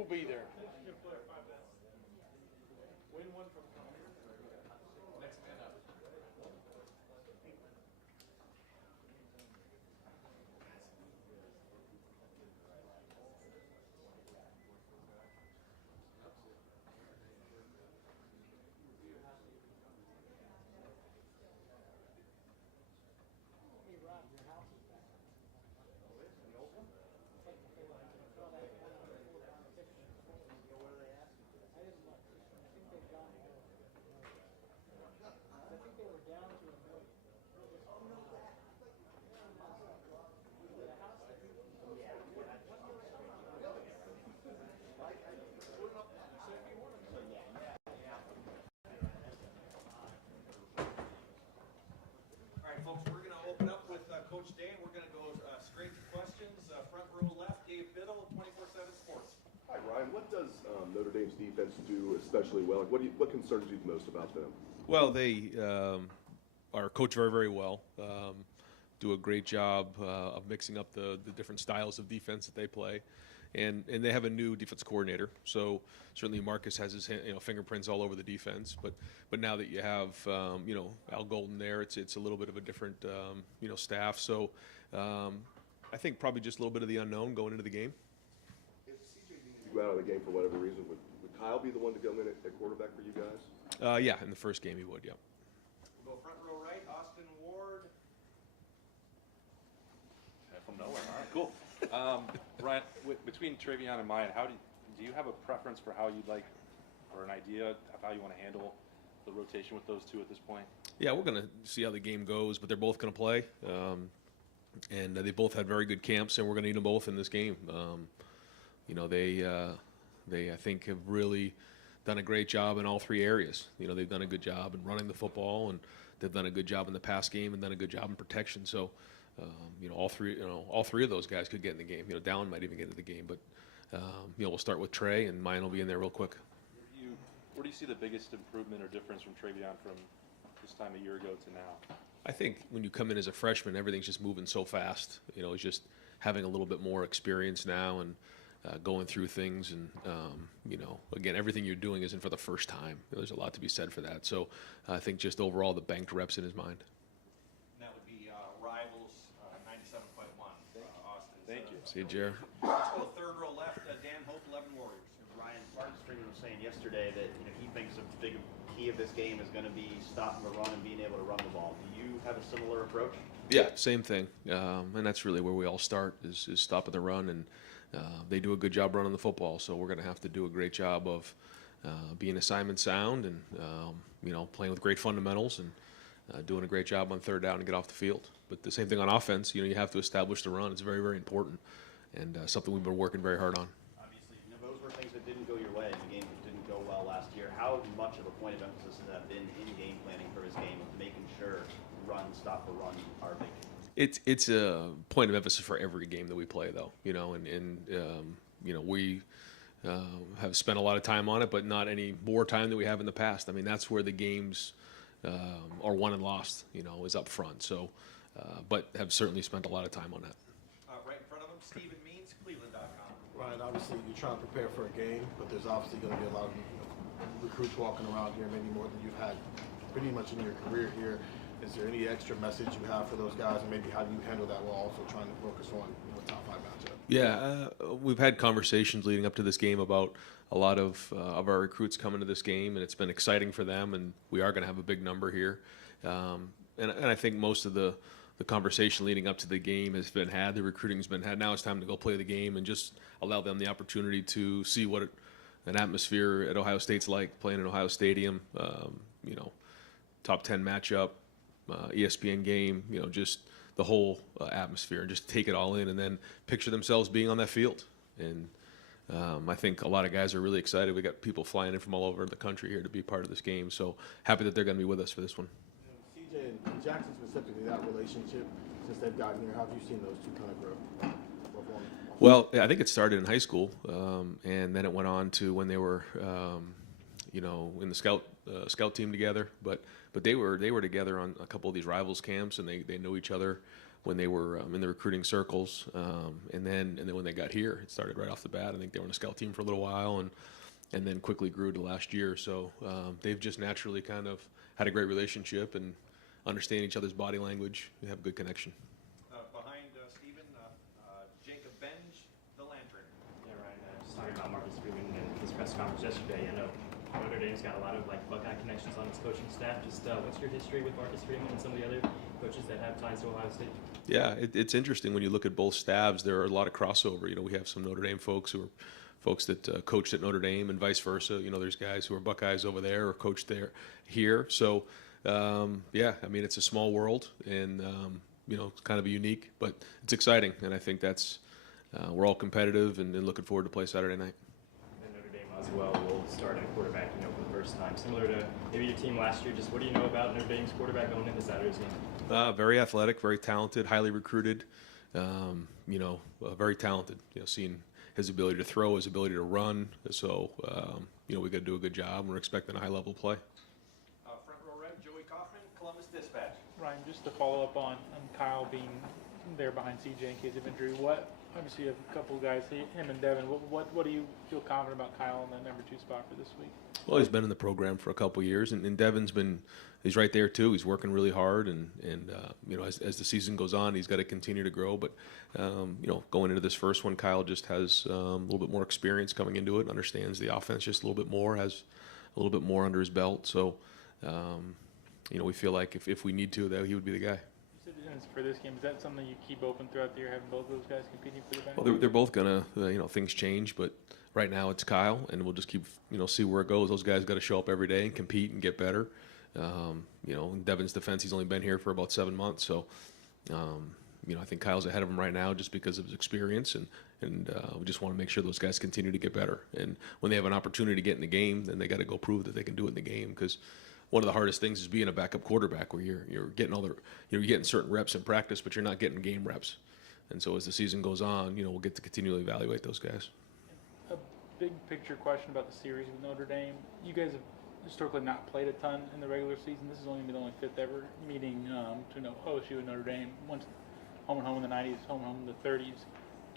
We'll be there. Win one from next man up. Folks, we're going to open up with Coach Dan. We're going to go straight to questions. Front row left, Dave Biddle, 24/7 Sports. Hi, Ryan. What does Notre Dame's defense do especially well? Like, what concerns you the most about them? Well, they are coached very, very well. Do a great job of mixing up the different styles of defense that they play. And they have a new defense coordinator, so certainly Marcus has his fingerprints all over the defense. But now that you have Al Golden there, it's a little bit of a different staff. So I think probably just a little bit of the unknown going into the game. If CJ needed to go out of the game for whatever reason, would Kyle be the one to come in at quarterback for you guys? Yeah, in the first game he would. Yeah. We'll go front row right, Austin Ward. From nowhere. All right, cool. Ryan, between Travion and Mayan, do you have a preference for how you'd like, or an idea of how you want to handle the rotation with those two at this point? Yeah, we're going to see how the game goes, but they're both going to play, and they both had very good camps, and we're going to need them both in this game. They I think have really done a great job in all three areas. They've done a good job in running the football, and they've done a good job in the pass game, and done a good job in protection. So. All three of those guys could get in the game. Dallin might even get into the game, but we'll start with Trey, and Mayan will be in there real quick. Where do you see the biggest improvement or difference from Travion from this time a year ago to now? I think when you come in as a freshman, everything's just moving so fast. It's just having a little bit more experience now and going through things, and again, everything you're doing isn't for the first time. There's a lot to be said for that. So I think just overall the banked reps in his mind. Thank you. See you, Jer. Let's go third row left, Dan Hope, 11 Warriors. Ryan Stringer was saying yesterday that he thinks a big key of this game is going to be stopping the run and being able to run the ball. Do you have a similar approach? Yeah, same thing. And that's really where we all start is stopping the run. And they do a good job running the football, so we're going to have to do a great job of being assignment sound and playing with great fundamentals and doing a great job on third down and get off the field. But the same thing on offense, you have to establish the run. It's very, very important, and something we've been working very hard on. Obviously, those were things that didn't go your way in the game that didn't go well last year. How much of a point of emphasis has that been in game planning for his game, of making sure stop the run are big? It's a point of emphasis for every game that we play, though. We have spent a lot of time on it, but not any more time than we have in the past. I mean, that's where the games are won and lost, is up front. So, but have certainly spent a lot of time on that. Right in front of him, Stephen Means, Cleveland.com. Ryan, obviously you're trying to prepare for a game, but there's obviously going to be a lot of recruits walking around here, maybe more than you've had pretty much in your career here. Is there any extra message you have for those guys, and maybe how do you handle that while also trying to focus on top 5 matchup? Yeah, we've had conversations leading up to this game about a lot of our recruits coming to this game, and it's been exciting for them, and we are going to have a big number here. And I think most of the conversation leading up to the game has been had, the recruiting's been had. Now it's time to go play the game and just allow them the opportunity to see what an atmosphere at Ohio State's like, playing in Ohio Stadium, top 10 matchup, ESPN game, just the whole atmosphere, and just take it all in and then picture themselves being on that field. And I think a lot of guys are really excited. We got people flying in from all over the country here to be part of this game. So happy that they're going to be with us for this one. CJ and Jackson specifically, that relationship, since they've gotten here, how have you seen those two kind of grow? Well, I think it started in high school, and then it went on to when they were, in the scout team together. But they were together on a couple of these rivals camps, and they know each other when they were in the recruiting circles, and then when they got here, it started right off the bat. I think they were on a scout team for a little while, and then quickly grew to last year. So they've just naturally kind of had a great relationship and understand each other's body language. We have a good connection. Behind Stephen, Jacob Benj, the Lantern. Yeah, Ryan, just talking about Marcus Freeman and his press conference yesterday. I know Notre Dame's got a lot of Buckeye connections on its coaching staff. Just what's your history with Marcus Freeman and some of the other coaches that have ties to Ohio State? Yeah, it's interesting when you look at both staffs. There are a lot of crossover. We have some Notre Dame folks who are folks that coached at Notre Dame and vice versa. There's guys who are Buckeyes over there or coached there here. So, yeah, I mean, it's a small world and, it's kind of unique, but it's exciting. And I think that's we're all competitive and looking forward to play Saturday night. And Notre Dame as well will start at quarterback, for the first time. Similar to maybe your team last year, just what do you know about Notre Dame's quarterback going into Saturday's game? Very athletic, very talented, highly recruited, very talented. Seeing his ability to throw, his ability to run. So, we got to do a good job. We're expecting a high-level play. Front row red, Joey Kaufman, Columbus Dispatch. Ryan, just to follow up on Kyle being there behind CJ in case of injury, obviously you have a couple of guys, him and Devin, what do you feel confident about Kyle in that number 2 spot for this week? Well, he's been in the program for a couple of years, and Devin's he's right there too. He's working really hard, and as the season goes on, he's got to continue to grow. But going into this first one, Kyle just has a little bit more experience coming into it, understands the offense just a little bit more, has a little bit more under his belt. So, we feel like if we need to, that he would be the guy. For this game, is that something you keep open throughout the year, having both those guys competing for the back? Well, they're both gonna, things change, but right now it's Kyle, and we'll just keep, see where it goes. Those guys got to show up every day and compete and get better. In Devin's defense, he's only been here for about 7 months, so I think Kyle's ahead of him right now just because of his experience, and we just want to make sure those guys continue to get better. And when they have an opportunity to get in the game, then they got to go prove that they can do it in the game, because one of the hardest things is being a backup quarterback, where you're getting you're getting certain reps in practice, but you're not getting game reps. And so as the season goes on, we'll get to continually evaluate those guys. A big picture question about the series with Notre Dame. You guys have historically not played a ton in the regular season. This is only the only 5th ever meeting between OSU and Notre Dame. Once home and home in the 90s, home and home in the 30s.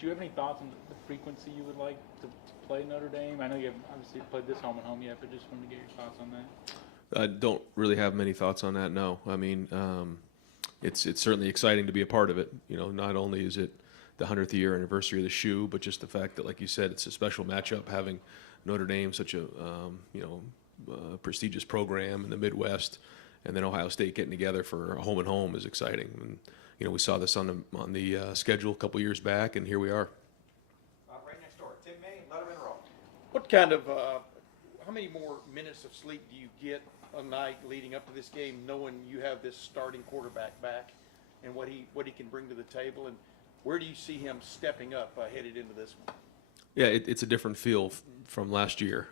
Do you have any thoughts on the frequency you would like to play Notre Dame? I know you haven't obviously played this home and home yet, but just wanted to get your thoughts on that. I don't really have many thoughts on that, no. I mean, it's certainly exciting to be a part of it. Not only is it the 100th year anniversary of the shoe, but just the fact that, like you said, it's a special matchup, having Notre Dame, such a prestigious program in the Midwest, and then Ohio State getting together for a home and home is exciting. And we saw this on the schedule a couple years back, and here we are. Right next door, Tim May, Letterman Row. What kind of, how many more minutes of sleep do you get a night leading up to this game, knowing you have this starting quarterback back, and what he can bring to the table, and where do you see him stepping up headed into this one? Yeah, it's a different feel from last year.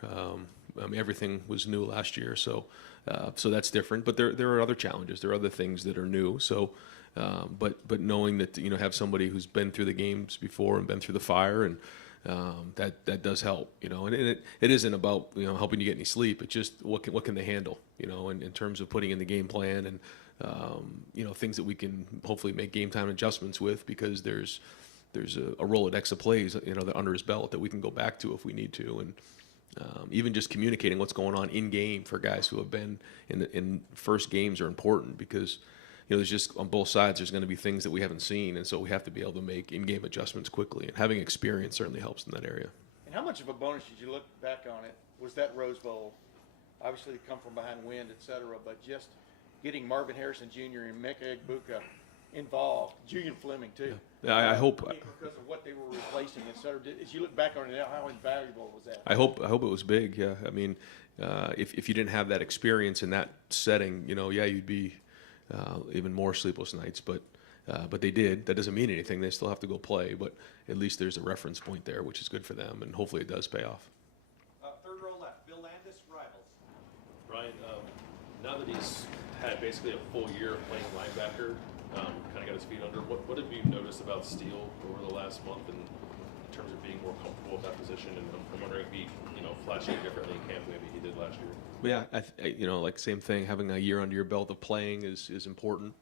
Everything was new last year, so that's different. But there are other challenges. There are other things that are new. So, but knowing that have somebody who's been through the games before and been through the fire, and that does help. And it isn't about helping you get any sleep. It's just what can they handle. In terms of putting in the game plan and things that we can hopefully make game time adjustments with, because there's a Rolodex of plays that under his belt that we can go back to if we need to. And even just communicating what's going on in game for guys who have been in first games are important, because there's just on both sides there's going to be things that we haven't seen, and so we have to be able to make in-game adjustments quickly. And having experience certainly helps in that area. And how much of a bonus did you look back on it? Was that Rose Bowl? Obviously, they come from behind wind, et cetera, but just getting Marvin Harrison Jr. and Mcallister involved, Julian Fleming too. Yeah, I hope because of what they were replacing, et cetera. As you look back on it now, how invaluable was that? I hope it was big. Yeah, I mean, if you didn't have that experience in that setting, you'd be even more sleepless nights. But they did. That doesn't mean anything. They still have to go play. But at least there's a reference point there, which is good for them, and hopefully it does pay off. Third row left, Bill Landis, Rivals. Ryan, now that he's had basically a full year of playing linebacker, kind of got his feet under, what have you noticed about Steele over the last month in terms of being more comfortable with that position? And I'm wondering if he, flashing differently in camp maybe he did last year. Yeah, like same thing. Having a year under your belt of playing is important.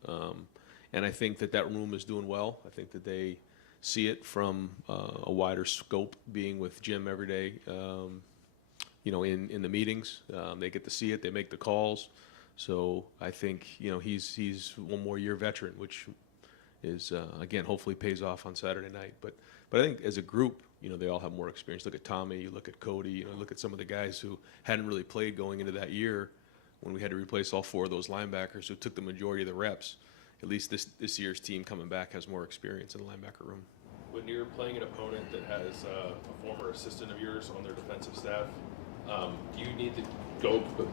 and I think that room is doing well. I think that they see it from a wider scope, being with Jim every day, in the meetings. They get to see it, they make the calls. So I think, he's one more year veteran, which is, again, hopefully pays off on Saturday night. But I think as a group, they all have more experience. Look at Tommy, you look at Cody, look at some of the guys who hadn't really played going into that year when we had to replace all 4 of those linebackers who took the majority of the reps. At least this year's team coming back has more experience in the linebacker room. When you're playing an opponent that has a former assistant of yours on their defensive staff, do you need to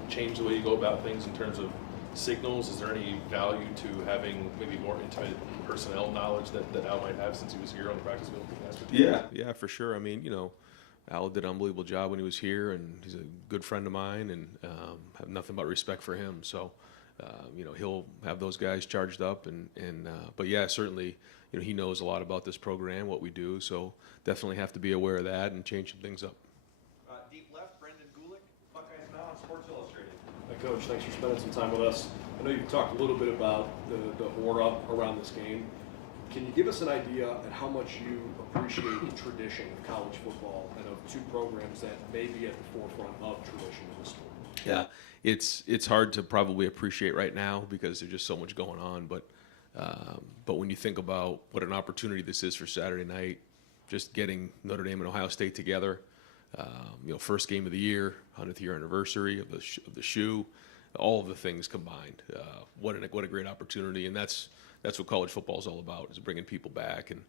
change the way you go about things in terms of signals? Is there any value to having maybe more intimate personnel knowledge that Al might have since he was here on the practice field? Yeah, for sure. I mean, Al did an unbelievable job when he was here, and he's a good friend of mine, and have nothing but respect for him. So, he'll have those guys charged up, but yeah, certainly, he knows a lot about this program, what we do. So definitely have to be aware of that and change some things up. Deep left, Brendan Gulick, Buckeyes Now on Sports Illustrated. Hi, Coach. Thanks for spending some time with us. I know you've talked a little bit about the aura around this game. Can you give us an idea at how much you appreciate the tradition of college football and of 2 programs that may be at the forefront of tradition in the sport? Yeah, it's hard to probably appreciate right now because there's just so much going on. But when you think about what an opportunity this is for Saturday night, just getting Notre Dame and Ohio State together, first game of the year, 100th year anniversary of the shoe, all of the things combined. What a great opportunity, and that's what college football is all about, is bringing people back and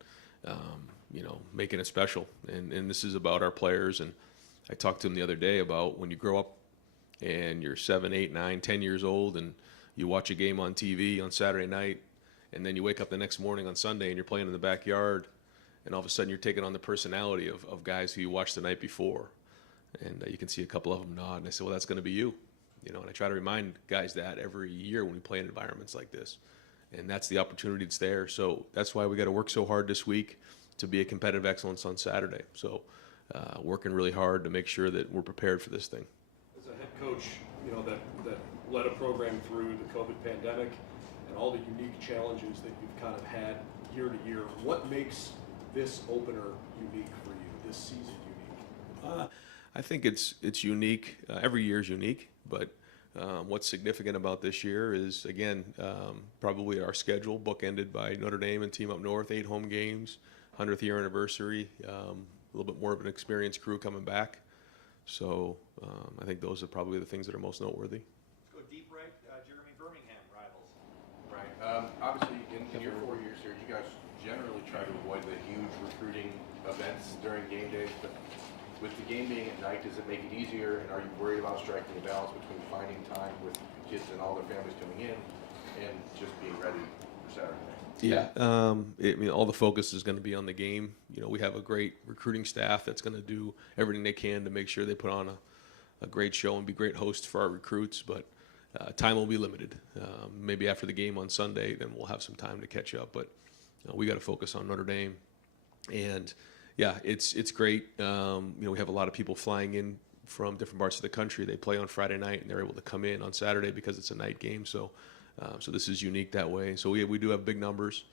making it special. And this is about our players. And I talked to him the other day about when you grow up and you're 7, 8, 9, 10 years old, and you watch a game on TV on Saturday night, and then you wake up the next morning on Sunday and you're playing in the backyard, and all of a sudden you're taking on the personality of guys who you watched the night before. And you can see a couple of them nod, and I said, well, that's going to be you. And I try to remind guys that every year when we play in environments like this. And that's the opportunity that's there. So that's why we got to work so hard this week to be a competitive excellence on Saturday. So working really hard to make sure that we're prepared for this thing. As a head coach, that led a program through the COVID pandemic and all the unique challenges that you've kind of had year to year, what makes this opener unique for you, this season unique? I think it's unique. Every year is unique, but what's significant about this year is, again, probably our schedule, bookended by Notre Dame and Team Up North, 8 home games, 100th year anniversary, a little bit more of an experienced crew coming back. So I think those are probably the things that are most noteworthy. Let's go deep right, Jeremy Birmingham, rivals. Right. Obviously, in your 4 years here, you guys generally try to avoid the huge recruiting events during game days, but with the game being at night, does it make it easier, and are you worried about striking a balance between finding time with kids and all their families coming in and just being ready for Saturday night? Yeah. All the focus is going to be on the game. We have a great recruiting staff that's going to do everything they can to make sure they put on a great show and be great hosts for our recruits, but time will be limited. Maybe after the game on Sunday, then we'll have some time to catch up, but we got to focus on Notre Dame. And yeah, it's great. We have a lot of people flying in from different parts of the country. They play on Friday night, and they're able to come in on Saturday because it's a night game. So this is unique that way. So we do have big numbers.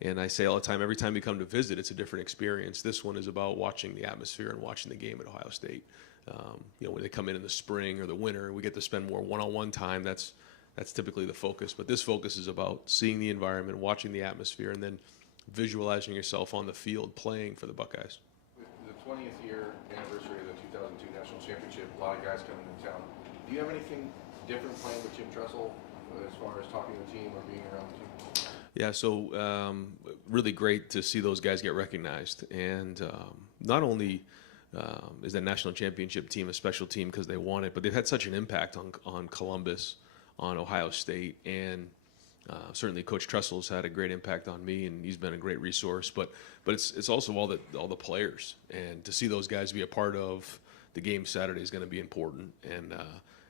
And I say all the time, every time you come to visit, it's a different experience. This one is about watching the atmosphere and watching the game at Ohio State. When they come in the spring or the winter, we get to spend more one-on-one time. That's typically the focus. But this focus is about seeing the environment, watching the atmosphere, and then visualizing yourself on the field playing for the Buckeyes. With the 20th year anniversary of the 2002 National Championship, a lot of guys coming into town. Do you have anything different planned with Jim Tressel as far as talking to the team or being around the team? Yeah, so really great to see those guys get recognized. And not only is that national championship team a special team because they won it, but they've had such an impact on Columbus, on Ohio State, and certainly Coach Tressel's had a great impact on me, and he's been a great resource. But it's also all the players, and to see those guys be a part of the game Saturday is going to be important. And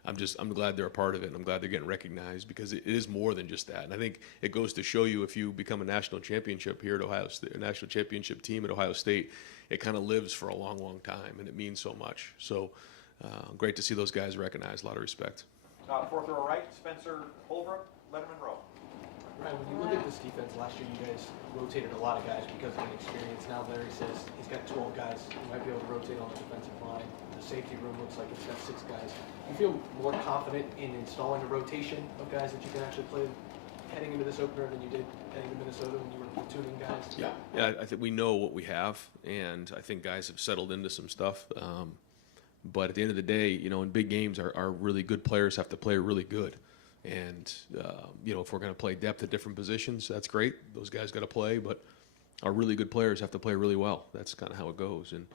I'm glad they're a part of it, and I'm glad they're getting recognized because it is more than just that. And I think it goes to show you if you become a national championship here at Ohio State, a national championship team at Ohio State, it kind of lives for a long, long time, and it means so much. So great to see those guys recognized. A lot of respect. Fourth row right, Spencer Holbrook, Letterman Row. Ryan, when you look at this defense, last year you guys rotated a lot of guys because of inexperience. Now Larry says he's got 12 guys who might be able to rotate on the defensive line. The safety room looks like it's got 6 guys. Do you feel more confident in installing a rotation of guys that you can actually play heading into this opener than you did heading to Minnesota when you were platooning guys? Yeah, I think we know what we have, and I think guys have settled into some stuff. But at the end of the day, you know, in big games, our really good players have to play really good. And, you know, if we're going to play depth at different positions, that's great. Those guys got to play, but our really good players have to play really well. That's kind of how it goes. And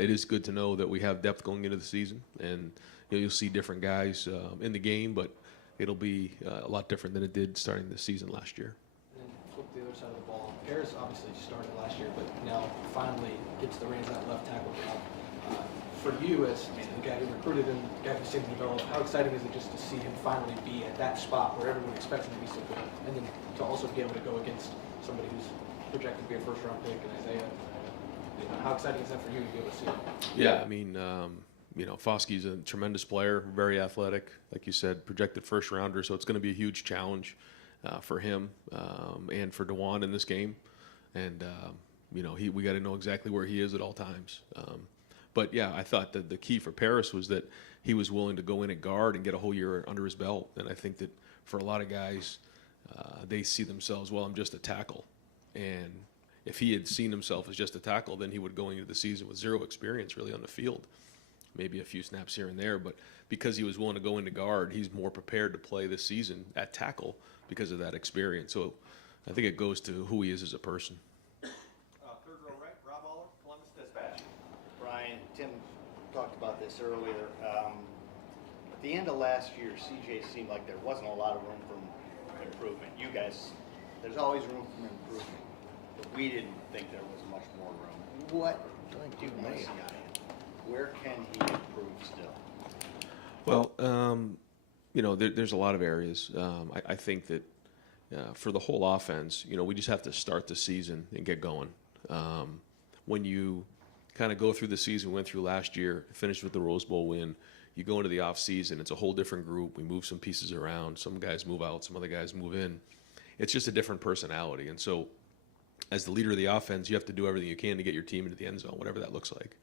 it is good to know that we have depth going into the season. And you know, you'll see different guys in the game, but it'll be a lot different than it did starting the season last year. And then flip the other side of the ball. Harris obviously started last year, but now finally gets the reins out left tackle job. For you, as the guy who recruited him, the guy who's seen him develop, how exciting is it just to see him finally be at that spot where everyone expects him to be so good, and then to also be able to go against somebody who's projected to be a first-round pick, and Isaiah? You know, how exciting is that for you to be able to see him? Yeah, I mean, you know, Foskey's a tremendous player, very athletic, like you said, projected first rounder, so it's going to be a huge challenge for him and for DeJuan in this game. And, you know, we got to know exactly where he is at all times. But, yeah, I thought that the key for Paris was that he was willing to go in at guard and get a whole year under his belt. And I think that for a lot of guys, they see themselves, well, I'm just a tackle. And if he had seen himself as just a tackle, then he would go into the season with zero experience really on the field. Maybe a few snaps here and there. But because he was willing to go into guard, he's more prepared to play this season at tackle because of that experience. So I think it goes to who he is as a person. Third row right, Rob Aller, Columbus Dispatch. Brian, Tim talked about this earlier. At the end of last year, CJ seemed like there wasn't a lot of room for improvement. You guys, there's always room for improvement, but we didn't think there was much more room. What do you want to see out of him? Where can he improve still? Well, you know, there's a lot of areas. I think that for the whole offense, you know, we just have to start the season and get going. When you kind of go through the season we went through last year, finished with the Rose Bowl win, you go into the off season, it's a whole different group. We move some pieces around. Some guys move out, some other guys move in. It's just a different personality. And so as the leader of the offense, you have to do everything you can to get your team into the end zone, whatever that looks like.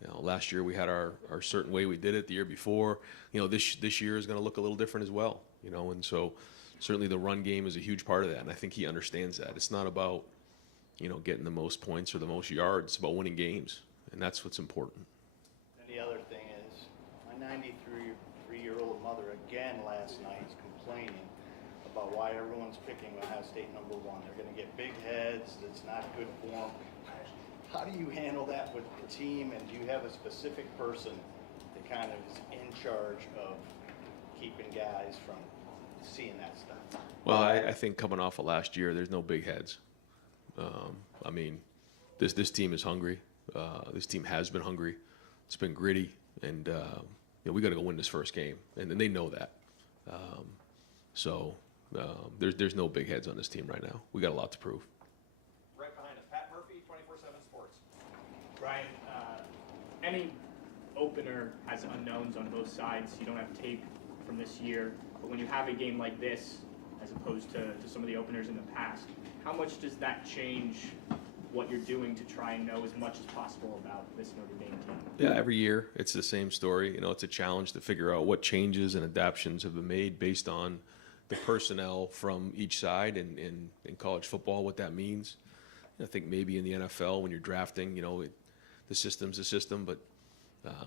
You know, last year we had our certain way we did it. The year before, you know, this year is going to look a little different as well. You know, and so certainly the run game is a huge part of that, and I think he understands that. It's not about, you know, getting the most points or the most yards. It's about winning games, and that's what's important. And the other thing is, my 93-year-old mother again last night is complaining about why everyone's picking Ohio State #1. They're going to get big heads. It's not good for them. How do you handle that with the team, and do you have a specific person that kind of is in charge of keeping guys from seeing that stuff? Well, I think coming off of last year, there's no big heads. I mean, this team is hungry. This team has been hungry. It's been gritty, and you know, we got to go win this first game, and they know that. So there's no big heads on this team right now. We got a lot to prove. Right behind us, Pat Murphy, 24/7 Sports. Brian, any opener has unknowns on both sides. You don't have tape from this year, but when you have a game like this, as opposed to some of the openers in the past, how much does that change what you're doing to try and know as much as possible about this Notre Dame team? Yeah, every year it's the same story. You know, it's a challenge to figure out what changes and adaptations have been made based on the personnel from each side, and in college football, what that means. I think maybe in the NFL, when you're drafting, you know, the system's a system, but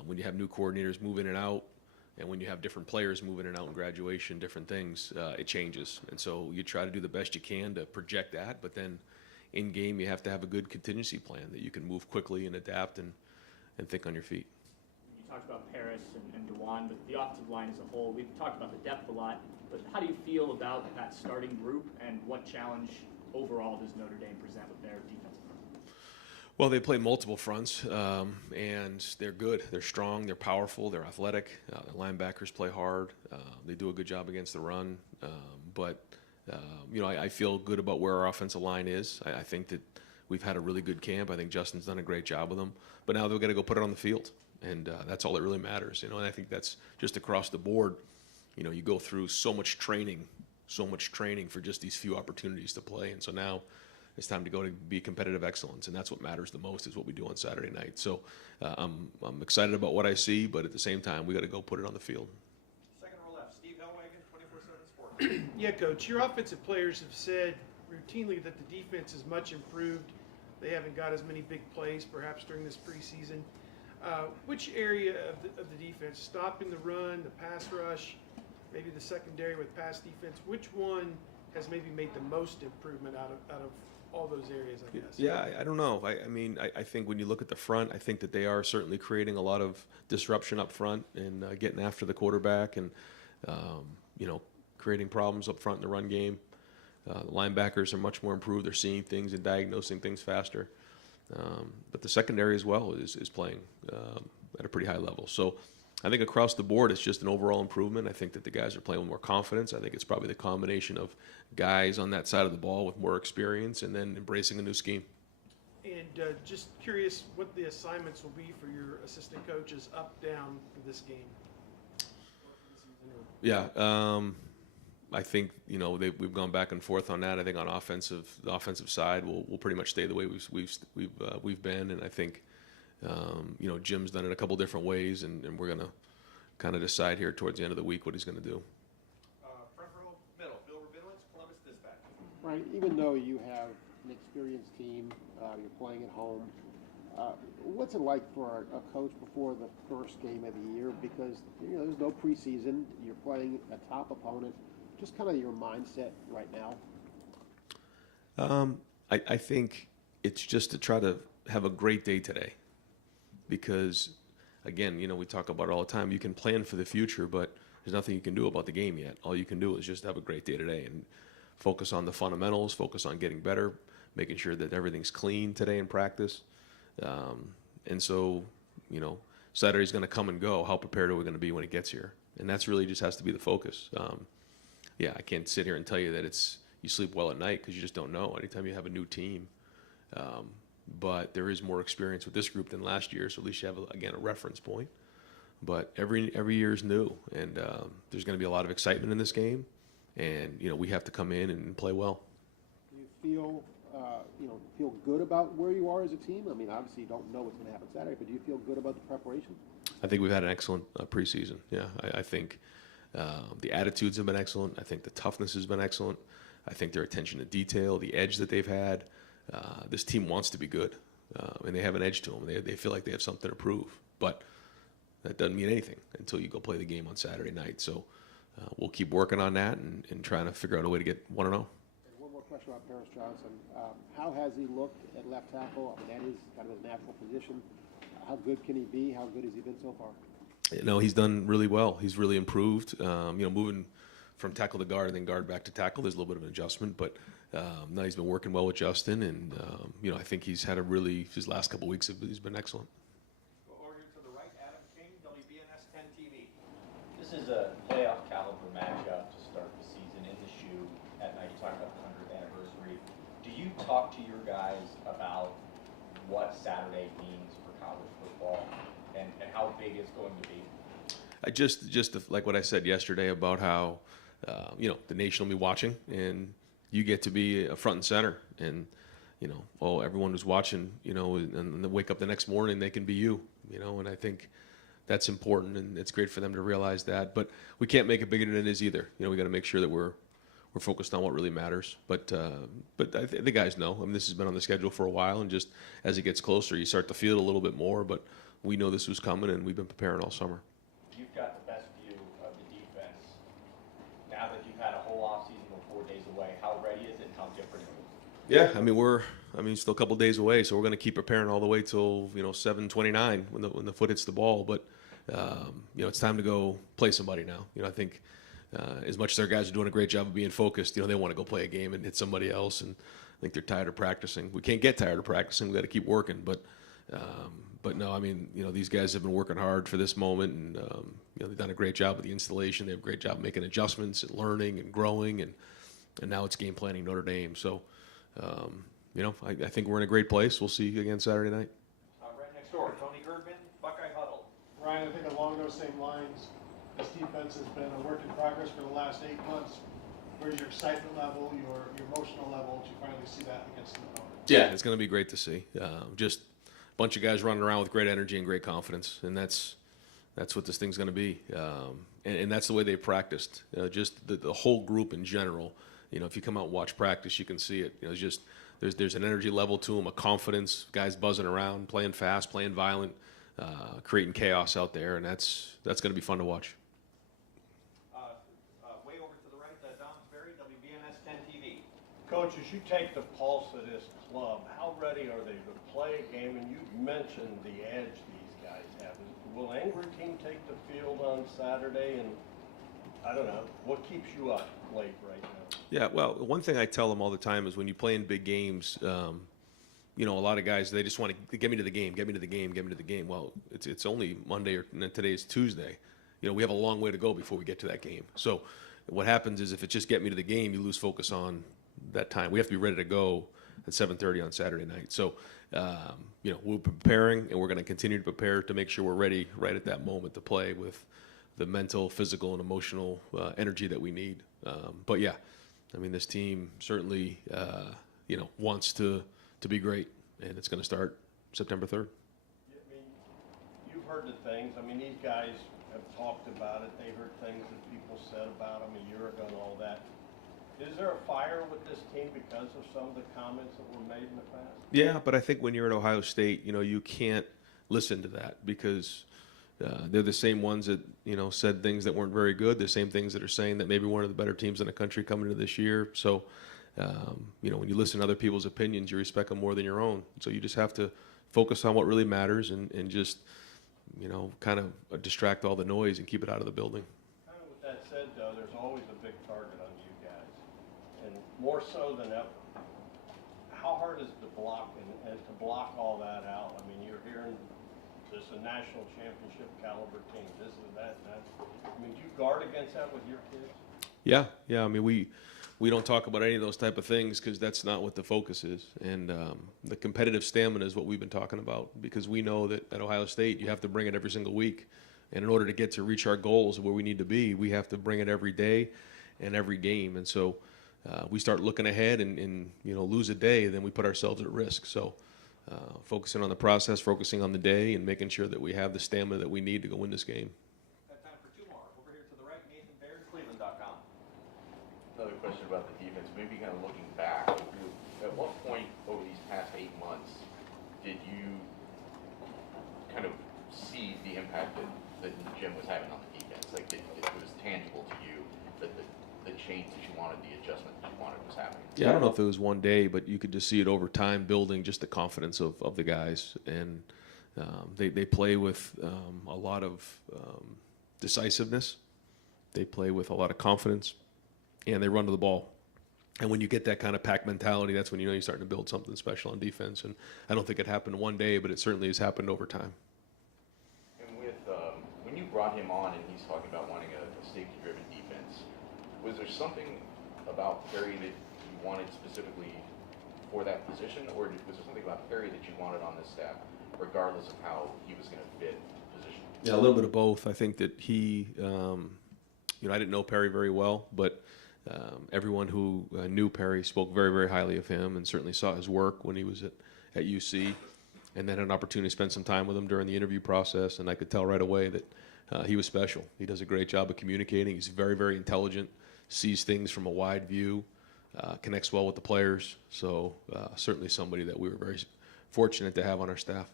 when you have new coordinators move in and out, and when you have different players moving in and out in graduation, different things, it changes. And so you try to do the best you can to project that, but then in game you have to have a good contingency plan that you can move quickly and adapt and think on your feet. You talked about Paris and DeJuan, but the offensive line as a whole, we've talked about the depth a lot, but how do you feel about that starting group, and what challenge overall does Notre Dame present with their defensive front? Well, they play multiple fronts, and they're good. They're strong. They're powerful. They're athletic. The linebackers play hard. They do a good job against the run. But you know, I feel good about where our offensive line is. I think that we've had a really good camp. I think Justin's done a great job with them. But now they've got to go put it on the field, and that's all that really matters. You know, and I think that's just across the board. You know, you go through so much training so much training for just these few opportunities to play. And so now it's time to go to be competitive excellence, and that's what matters the most is what we do on Saturday night. So I'm excited about what I see, but at the same time, we got to go put it on the field. Second row left, Steve Hellwagon, 24/7 Sports. Yeah, Coach, your offensive players have said routinely that the defense is much improved. They haven't got as many big plays perhaps during this preseason. Which area of the defense, stopping the run, the pass rush, maybe the secondary with pass defense, which one has maybe made the most improvement out of all those areas, I guess? Yeah, I don't know. I think when you look at the front, I think that they are certainly creating a lot of disruption up front and getting after the quarterback and, creating problems up front in the run game. The linebackers are much more improved. They're seeing things and diagnosing things faster. But the secondary as well is playing at a pretty high level. So I think across the board, it's just an overall improvement. I think that the guys are playing with more confidence. I think it's probably the combination of guys on that side of the ball with more experience and then embracing a new scheme. And just curious what the assignments will be for your assistant coaches up, down for this game. Yeah, I think we've gone back and forth on that. I think on the offensive side, we'll pretty much stay the way we've been, and I think Jim's done it a couple different ways, and we're gonna kind of decide here towards the end of the week what he's gonna do. Front row middle, Bill Rabinowitz, Columbus Dispatch. Right, even though you have an experienced team, you're playing at home. What's it like for a coach before the first game of the year? Because there's no preseason. You're playing a top opponent. Just kind of your mindset right now. I think it's just to try to have a great day today, because again, we talk about it all the time. You can plan for the future, but there's nothing you can do about the game yet. All you can do is just have a great day today and focus on the fundamentals, focus on getting better, making sure that everything's clean today in practice. And so, Saturday's going to come and go. How prepared are we going to be when it gets here? And that's really just has to be the focus. I can't sit here and tell you that you sleep well at night, because you just don't know. Anytime you have a new team, but there is more experience with this group than last year, so at least you have a reference point. But every year is new, and there's going to be a lot of excitement in this game, and we have to come in and play well. Do you feel good about where you are as a team? I mean, obviously you don't know what's going to happen Saturday, but do you feel good about the preparation? I think we've had an excellent preseason. Yeah, I think the attitudes have been excellent. I think the toughness has been excellent. I think their attention to detail, the edge that they've had. This team wants to be good, and they have an edge to them. They feel like they have something to prove, but that doesn't mean anything until you go play the game on Saturday night. So we'll keep working on that and trying to figure out a way to get 1-0. And one more question about Paris Johnson. How has he looked at left tackle? I mean, that is kind of his natural position. How good can he be? How good has he been so far? He's done really well. He's really improved. Moving from tackle to guard and then guard back to tackle, there's a little bit of an adjustment, but now he's been working well with Justin, and I think he's had his last couple weeks he's been excellent. Over to the right, Adam King, WBNS 10 TV. This is a playoff caliber matchup to start the season in the shoe at night. You talk about the 100th anniversary. Do you talk to your guys about what Saturday means for college football and how big it's going to be? I just like what I said yesterday about how the nation will be watching, and you get to be a front and center, and everyone who's watching, and they wake up the next morning, they can be you, and I think that's important, and it's great for them to realize that. But we can't make it bigger than it is either. We got to make sure that we're focused on what really matters. But the guys know. I mean, this has been on the schedule for a while, and just as it gets closer, you start to feel it a little bit more. But we know this was coming, and we've been preparing all summer. You've got the best view of the defense. Now that you've had a whole offseason, we're 4 days away, how ready is it and how different is it? Yeah, I mean, still a couple days away, so we're going to keep preparing all the way till 7:29 when the foot hits the ball. But it's time to go play somebody now. I think as much as our guys are doing a great job of being focused, they want to go play a game and hit somebody else, and I think they're tired of practicing. We can't get tired of practicing. We got to keep working, but no, I mean, these guys have been working hard for this moment, and they've done a great job with the installation. They have a great job making adjustments and learning and growing, and now it's game planning Notre Dame. So, I think we're in a great place. We'll see you again Saturday night. Right next door, Tony Erdman, Buckeye Huddle. Ryan, I think along those same lines, this defense has been a work in progress for the last 8 months. Where's your excitement level, your emotional level to finally see that against an opponent? Yeah, it's going to be great to see. Just a bunch of guys running around with great energy and great confidence, and that's what this thing's going to be. And that's the way they practiced. Just the whole group in general. You know, if you come out and watch practice, you can see it. You know, it's just there's an energy level to them, a confidence. Guys buzzing around, playing fast, playing violent, creating chaos out there, and that's going to be fun to watch. Way over to the right, Don Barrett, WBNS 10 TV. Coach, as you take the pulse of this club, how ready are they to play a game? And you mentioned the edge these guys have. Will angry team take the field on Saturday? And I don't know, what keeps you up late right now? Yeah, well, one thing I tell them all the time is when you play in big games, you know, a lot of guys, they just want to get me to the game, get me to the game, get me to the game. Well, it's only Monday, and today is Tuesday. You know, we have a long way to go before we get to that game. So what happens is if it's just get me to the game, you lose focus on that time. We have to be ready to go at 7:30 on Saturday night. So, you know, we're preparing, and we're going to continue to prepare to make sure we're ready right at that moment to play with the mental, physical, and emotional energy that we need. But yeah, I mean, this team certainly, you know, wants to be great, and it's going to start September 3rd. I mean, you've heard the things. I mean, these guys have talked about it. They heard things that people said about them a year ago and all that. Is there a fire with this team because of some of the comments that were made in the past? Yeah, but I think when you're at Ohio State, you know, you can't listen to that because they're the same ones that, you know, said things that weren't very good. The same things that are saying that maybe one of the better teams in the country coming into this year. So, you know, when you listen to other people's opinions, you respect them more than your own. So you just have to focus on what really matters and just, you know, kind of distract all the noise and keep it out of the building. Kind of with that said, though, there's always a big target on you guys, and more so than ever. How hard is it to block and to block all that out? I mean, you're hearing this is a national championship caliber team. This is that. I mean, do you guard against that with your kids? Yeah. I mean, we don't talk about any of those type of things because that's not what the focus is. And the competitive stamina is what we've been talking about because we know that at Ohio State you have to bring it every single week. And in order to get to reach our goals of where we need to be, we have to bring it every day and every game. And so we start looking ahead and you know, lose a day, then we put ourselves at risk. So focusing on the process, focusing on the day, and making sure that we have the stamina that we need to go win this game. Got time for two more. Over here to the right, Nathan Barrett, Cleveland.com. Another question about the defense, maybe kind of looking back, at what point over these past 8 months did you kind of see the impact that Jim was having on the defense? Like, it was tangible to you that the change that you wanted, the adjustment that you wanted was happening? Yeah, I don't know if it was one day, but you could just see it over time building just the confidence of the guys. And they play with a lot of decisiveness. They play with a lot of confidence. And they run to the ball. And when you get that kind of pack mentality, that's when you know you're starting to build something special on defense. And I don't think it happened one day, but it certainly has happened over time. And with when you brought him on and he's talking about wanting a safety-driven defense, was there something about Perry that you wanted specifically for that position, or was there something about Perry that you wanted on this staff, regardless of how he was going to fit the position? Yeah, a little bit of both. I think that he, you know, I didn't know Perry very well, but everyone who knew Perry spoke very, very highly of him and certainly saw his work when he was at UC, and then had an opportunity to spend some time with him during the interview process, and I could tell right away that he was special. He does a great job of communicating. He's very, very intelligent, sees things from a wide view, connects well with the players. So certainly somebody that we were very fortunate to have on our staff.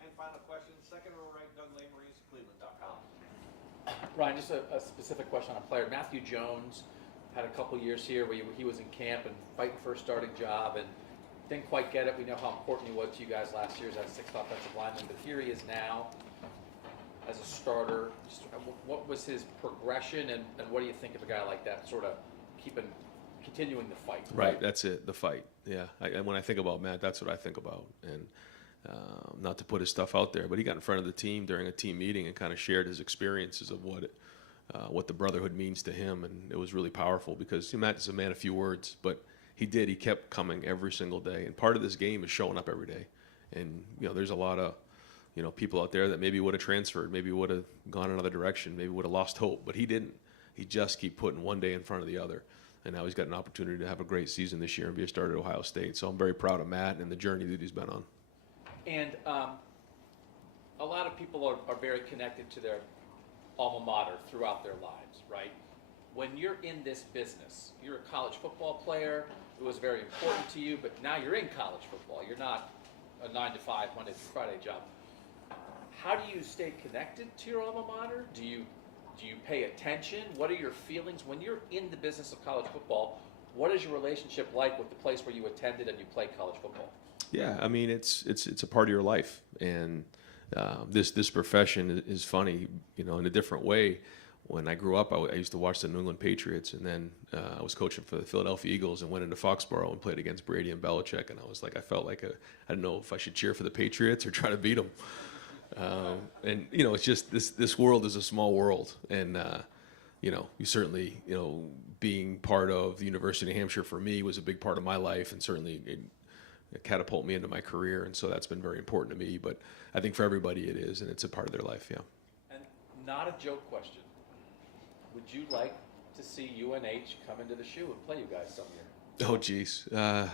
And final question, second row right, Doug Lameries, Cleveland.com. Ryan, just a specific question on a player. Matthew Jones had a couple years here where he was in camp and fighting for a starting job and didn't quite get it. We know how important he was to you guys last year as that sixth offensive lineman, but here he is now as a starter. Just, what was his progression, and what do you think of a guy like that, sort of continuing the fight? Right, that's it, the fight. Yeah, when I think about Matt, that's what I think about. And not to put his stuff out there, but he got in front of the team during a team meeting and kind of shared his experiences of what the brotherhood means to him, and it was really powerful because Matt is a man of few words, but he kept coming every single day. And part of this game is showing up every day. And you know, there's a lot of people out there that maybe would have transferred, maybe would have gone another direction, maybe would have lost hope, but he didn't. He just kept putting one day in front of the other. And now he's got an opportunity to have a great season this year and be a starter at Ohio State. So I'm very proud of Matt and the journey that he's been on. And a lot of people are very connected to their alma mater throughout their lives, right? When you're in this business, you're a college football player, it was very important to you, but now you're in college football. You're not a 9-to-5 Monday through Friday job. How do you stay connected to your alma mater? Do you pay attention? What are your feelings when you're in the business of college football? What is your relationship like with the place where you attended and you played college football? Yeah, I mean it's a part of your life, and this profession is funny, in a different way. When I grew up, I used to watch the New England Patriots, and then I was coaching for the Philadelphia Eagles and went into Foxborough and played against Brady and Belichick, and I felt like I didn't know if I should cheer for the Patriots or try to beat them. And it's just this world is a small world, and you certainly being part of the University of New Hampshire for me was a big part of my life, and certainly it catapulted me into my career, and so that's been very important to me. But I think for everybody it is, and it's a part of their life. Yeah. And not a joke question. Would you like to see UNH come into the shoe and play you guys some year? Oh, geez. I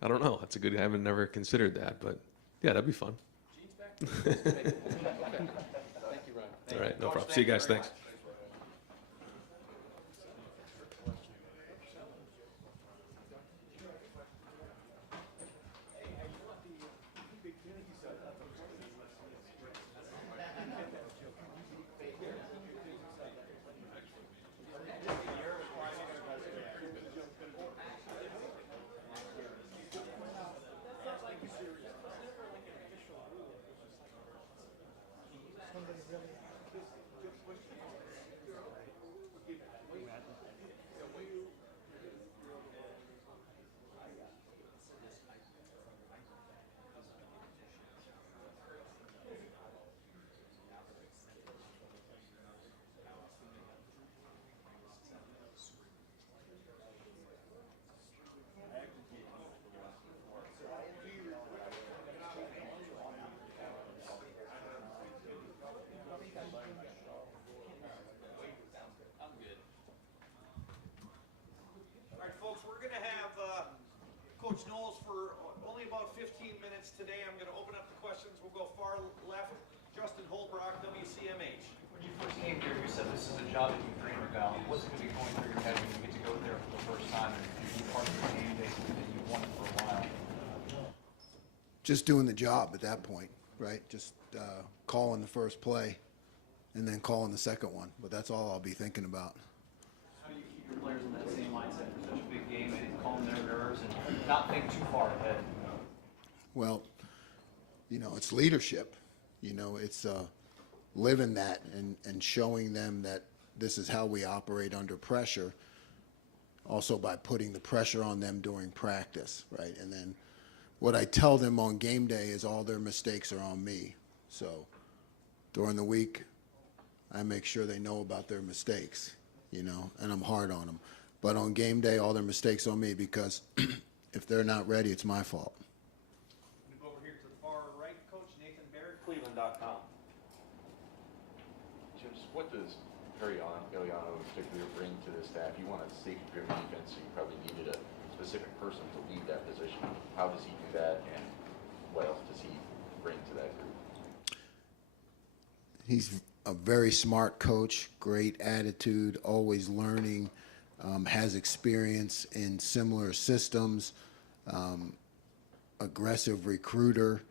don't know. That's a good. I haven't never considered that, but yeah, that'd be fun. Okay. Thank you, Ryan. All right, no problem. See you guys. Thanks. Coach Knowles for only about 15 minutes today. I'm going to open up the questions. We'll go far left. Justin Holbrook, WCMH. When you first came here, you said this is a job that you dreamed about. What's going to be going through your head when you get to go there for the first time and be part of the game day that you've wanted for a while? Just doing the job at that point, right? Just calling the first play and then calling the second one. But that's all I'll be thinking about. How do you keep your players in that same mindset for such a big game and calm their nerves and not think too far ahead? Well, it's leadership. It's living that and showing them that this is how we operate under pressure. Also by putting the pressure on them during practice, right? And then what I tell them on game day is all their mistakes are on me. So during the week, I make sure they know about their mistakes, and I'm hard on them. But on game day, all their mistakes on me because if they're not ready, it's my fault. Move over here to the far right, Coach Nathan Barrett. Cleveland.com. James, what does Iliano in particular bring to the staff? You want a safety-driven defense, so you probably needed a specific person to lead that position. How does he do that, and what else does he bring to that group? He's a very smart coach, great attitude, always learning, has experience in similar systems, aggressive recruiter,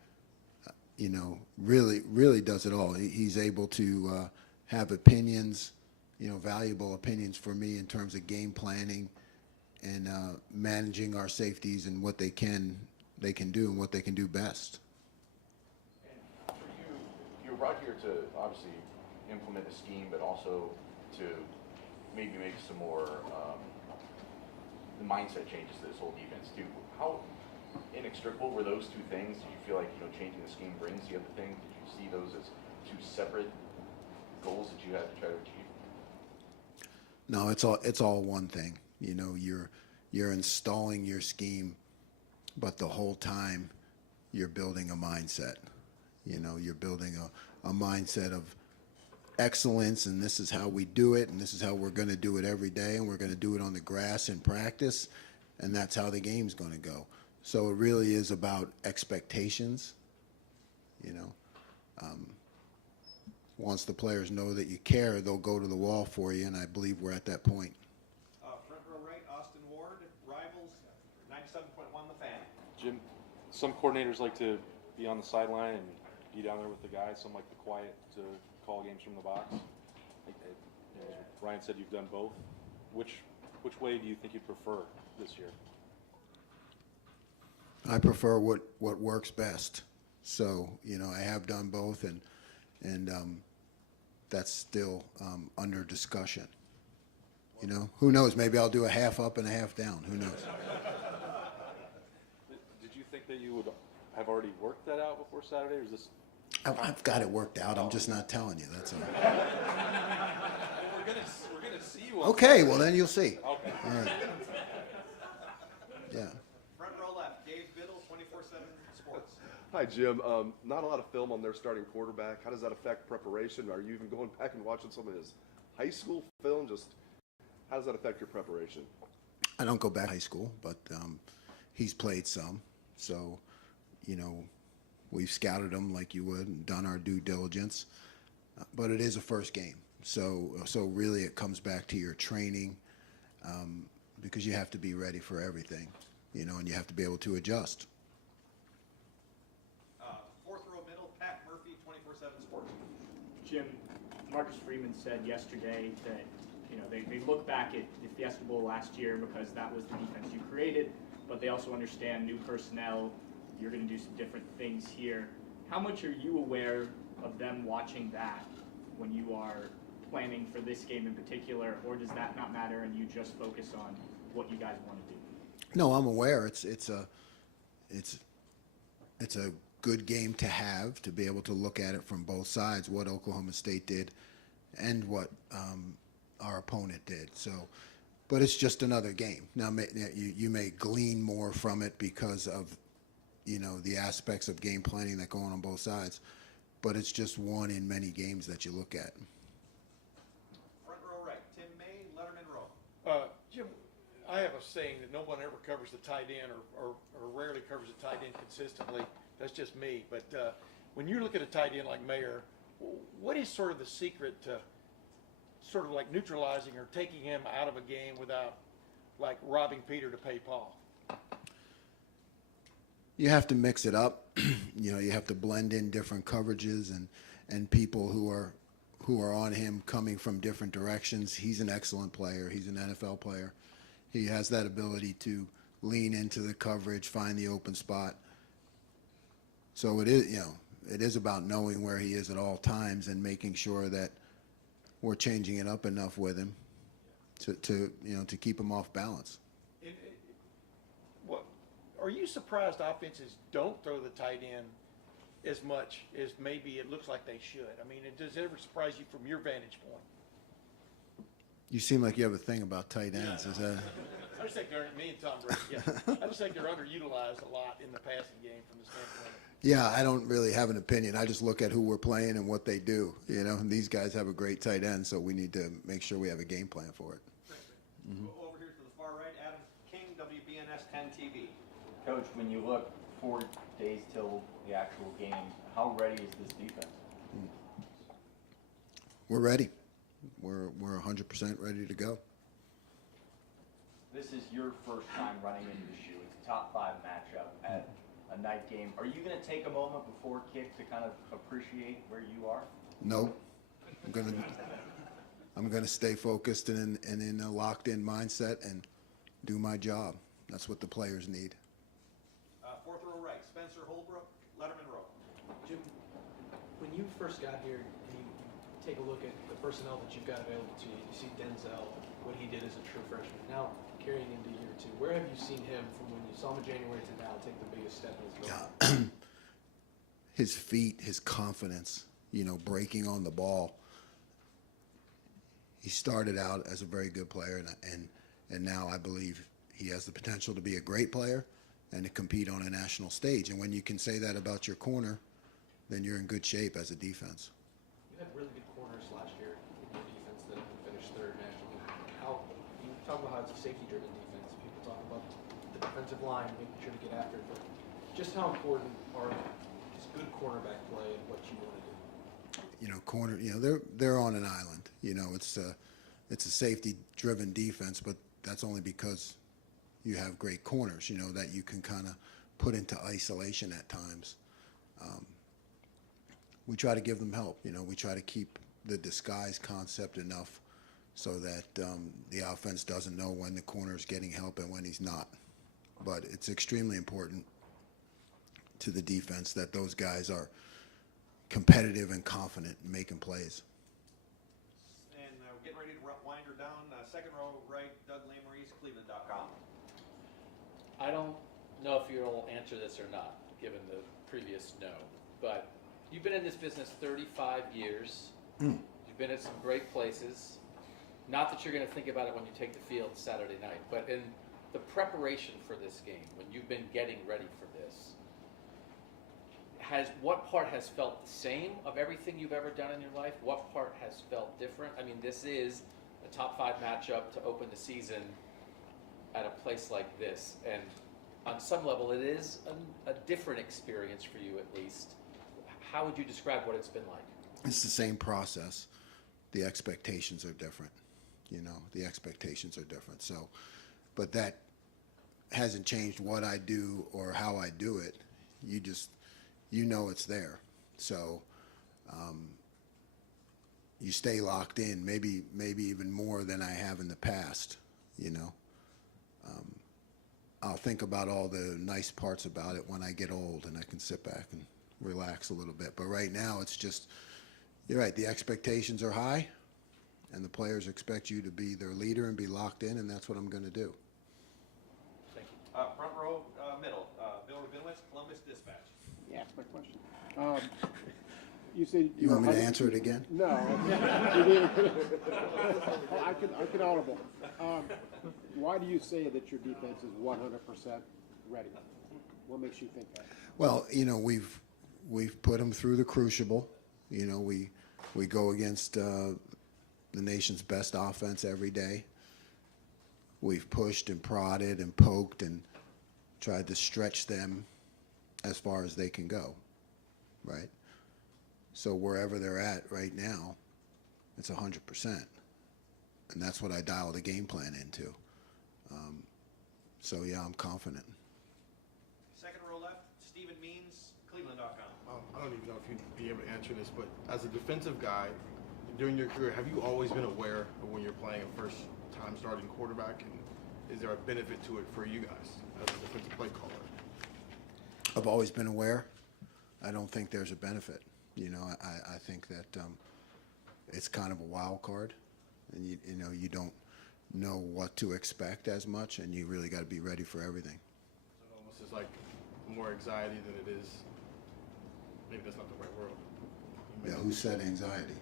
really does it all. He's able to have opinions, valuable opinions for me in terms of game planning and managing our safeties and what they can do and what they can do best. And for you're brought here to obviously implement a scheme, but also to maybe make some more mindset changes to this whole defense too. How inextricable were those two things? Did you feel like changing the scheme brings the other thing? Did you see those as two separate goals that you had to try to achieve? No, it's all one thing. You're installing your scheme, but the whole time you're building a mindset. You're building a mindset of excellence, and this is how we do it, and this is how we're going to do it every day, and we're going to do it on the grass in practice, and that's how the game's going to go. So it really is about expectations, you know. Once the players know that you care, they'll go to the wall for you, and I believe we're at that point. Front row right, Austin Ward, Rivals, 97.1 The Fan. Jim, some coordinators like to be on the sideline and be down there with the guys. Some like the quiet to call games from the box. As Ryan said, you've done both. Which way do you think you prefer this year? I prefer what works best. So, you know, I have done both, and that's still under discussion. You know, who knows? Maybe I'll do a half up and a half down. Who knows? Did you think that you would have already worked that out before Saturday, or is this? I've got it worked out. I'm just not telling you. That's all. We're gonna see you. Okay, well then you'll see. Okay. All right. Yeah. Front row left, Dave Biddle, 24/7 Sports. Hi, Jim. Not a lot of film on their starting quarterback. How does that affect preparation? Are you even going back and watching some of his high school film? Just how does that affect your preparation? I don't go back to high school, but he's played some. So, you know, we've scouted him like you would and done our due diligence. But it is a first game. So really it comes back to your training because you have to be ready for everything, you know, and you have to be able to adjust. Fourth row middle, Pat Murphy, 24/7 Sports. Jim, Marcus Freeman said yesterday that, you know, they look back at the Fiesta Bowl last year because that was the defense you created, but they also understand new personnel. You're going to do some different things here. How much are you aware of them watching that when you are planning for this game in particular, or does that not matter and you just focus on what you guys want to do? No, I'm aware. It's a good game to have, to be able to look at it from both sides, what Oklahoma State did and what our opponent did. So, but it's just another game. Now, you may glean more from it because of, you know, the aspects of game planning that go on both sides, but it's just one in many games that you look at. Front row right, Tim May, Letterman Row. Jim, I have a saying that no one ever covers the tight end or rarely covers the tight end consistently. That's just me. But when you look at a tight end like Mayer, what is sort of the secret to sort of like neutralizing or taking him out of a game without like robbing Peter to pay Paul? You have to mix it up. You know, you have to blend in different coverages and people who are on him coming from different directions. He's an excellent player. He's an NFL player. He has that ability to lean into the coverage, find the open spot. So it is, you know, it is about knowing where he is at all times and making sure that we're changing it up enough with him to you know, to keep him off balance. Are you surprised offenses don't throw the tight end as much as maybe it looks like they should? I mean, does it ever surprise you from your vantage point? You seem like you have a thing about tight ends. Is that? I just think me and Tom Brady, yeah. I just think they're underutilized a lot in the passing game from the standpoint. Yeah, I don't really have an opinion. I just look at who we're playing and what they do. You know, and these guys have a great tight end, so we need to make sure we have a game plan for it. Mm-hmm. Over here to the far right, Adam King, WBNS 10 TV. Coach, when you look 4 days till the actual game, how ready is this defense? We're ready. We're 100% ready to go. This is your first time running into the shoe. It's a top 5 matchup at a night game. Are you going to take a moment before kick to kind of appreciate where you are? No, I'm gonna stay focused and in a locked-in mindset and do my job. That's what the players need. Fourth row right, Spencer Holbrook, Letterman Row. Jim, when you first got here and you take a look at the personnel that you've got available to you, you see Denzel, what he did as a true freshman. Now, carrying into year 2, where have you seen him from when you saw him in January to now take the biggest step in his career? His feet, his confidence, you know, breaking on the ball. He started out as a very good player, and now I believe he has the potential to be a great player and to compete on a national stage. And when you can say that about your corner, then you're in good shape as a defense. You had really good corners last year in your defense that finished third nationally. How you talk about how it's a safety-driven defense. People talk about the defensive line making sure to get after it, but just how important are just good cornerback play and what you want to do? They're on an island. It's a safety-driven defense, but that's only because you have great corners. That you can kind of put into isolation at times. We try to give them help. We try to keep the disguise concept enough so that the offense doesn't know when the corner is getting help and when he's not. But it's extremely important to the defense that those guys are competitive and confident in making plays. And we're getting ready to wind her down. Second row right, Doug Lameries, Cleveland.com. I don't know if you'll answer this or not, given the previous no, but you've been in this business 35 years. You've been at some great places. Not that you're going to think about it when you take the field Saturday night, but in the preparation for this game, when you've been getting ready for this, what part has felt the same of everything you've ever done in your life? What part has felt different? I mean, this is a top 5 matchup to open the season at a place like this, and on some level, it is a different experience for you, at least. How would you describe what it's been like? It's the same process. The expectations are different. The expectations are different. So, but that hasn't changed what I do or how I do it. It's there. So you stay locked in, maybe even more than I have in the past. I'll think about all the nice parts about it when I get old and I can sit back and relax a little bit. But right now, it's just, you're right, the expectations are high, and the players expect you to be their leader and be locked in, and that's what I'm going to do. Thank you. Front row, middle, Bill Rabinowitz, Columbus Dispatch. Yeah, that's my question. You said You want me to answer it again? No. I can audible. Why do you say that your defense is 100% ready? What makes you think that? Well, we've put them through the crucible. We go against the nation's best offense every day. We've pushed and prodded and poked and tried to stretch them as far as they can go, right? So wherever they're at right now, it's 100%. And that's what I dial the game plan into. So, yeah, I'm confident. Second row left, Stephen Means, Cleveland.com. I don't even know if you'd be able to answer this, but as a defensive guy, during your career, have you always been aware of when you're playing a first-time starting quarterback? And is there a benefit to it for you guys as a defensive play caller? I've always been aware. I don't think there's a benefit. I think that it's kind of a wild card, and you don't know what to expect as much, and you really got to be ready for everything. So it almost is like more anxiety than it is. Maybe that's not the right word. Yeah, who said anxiety?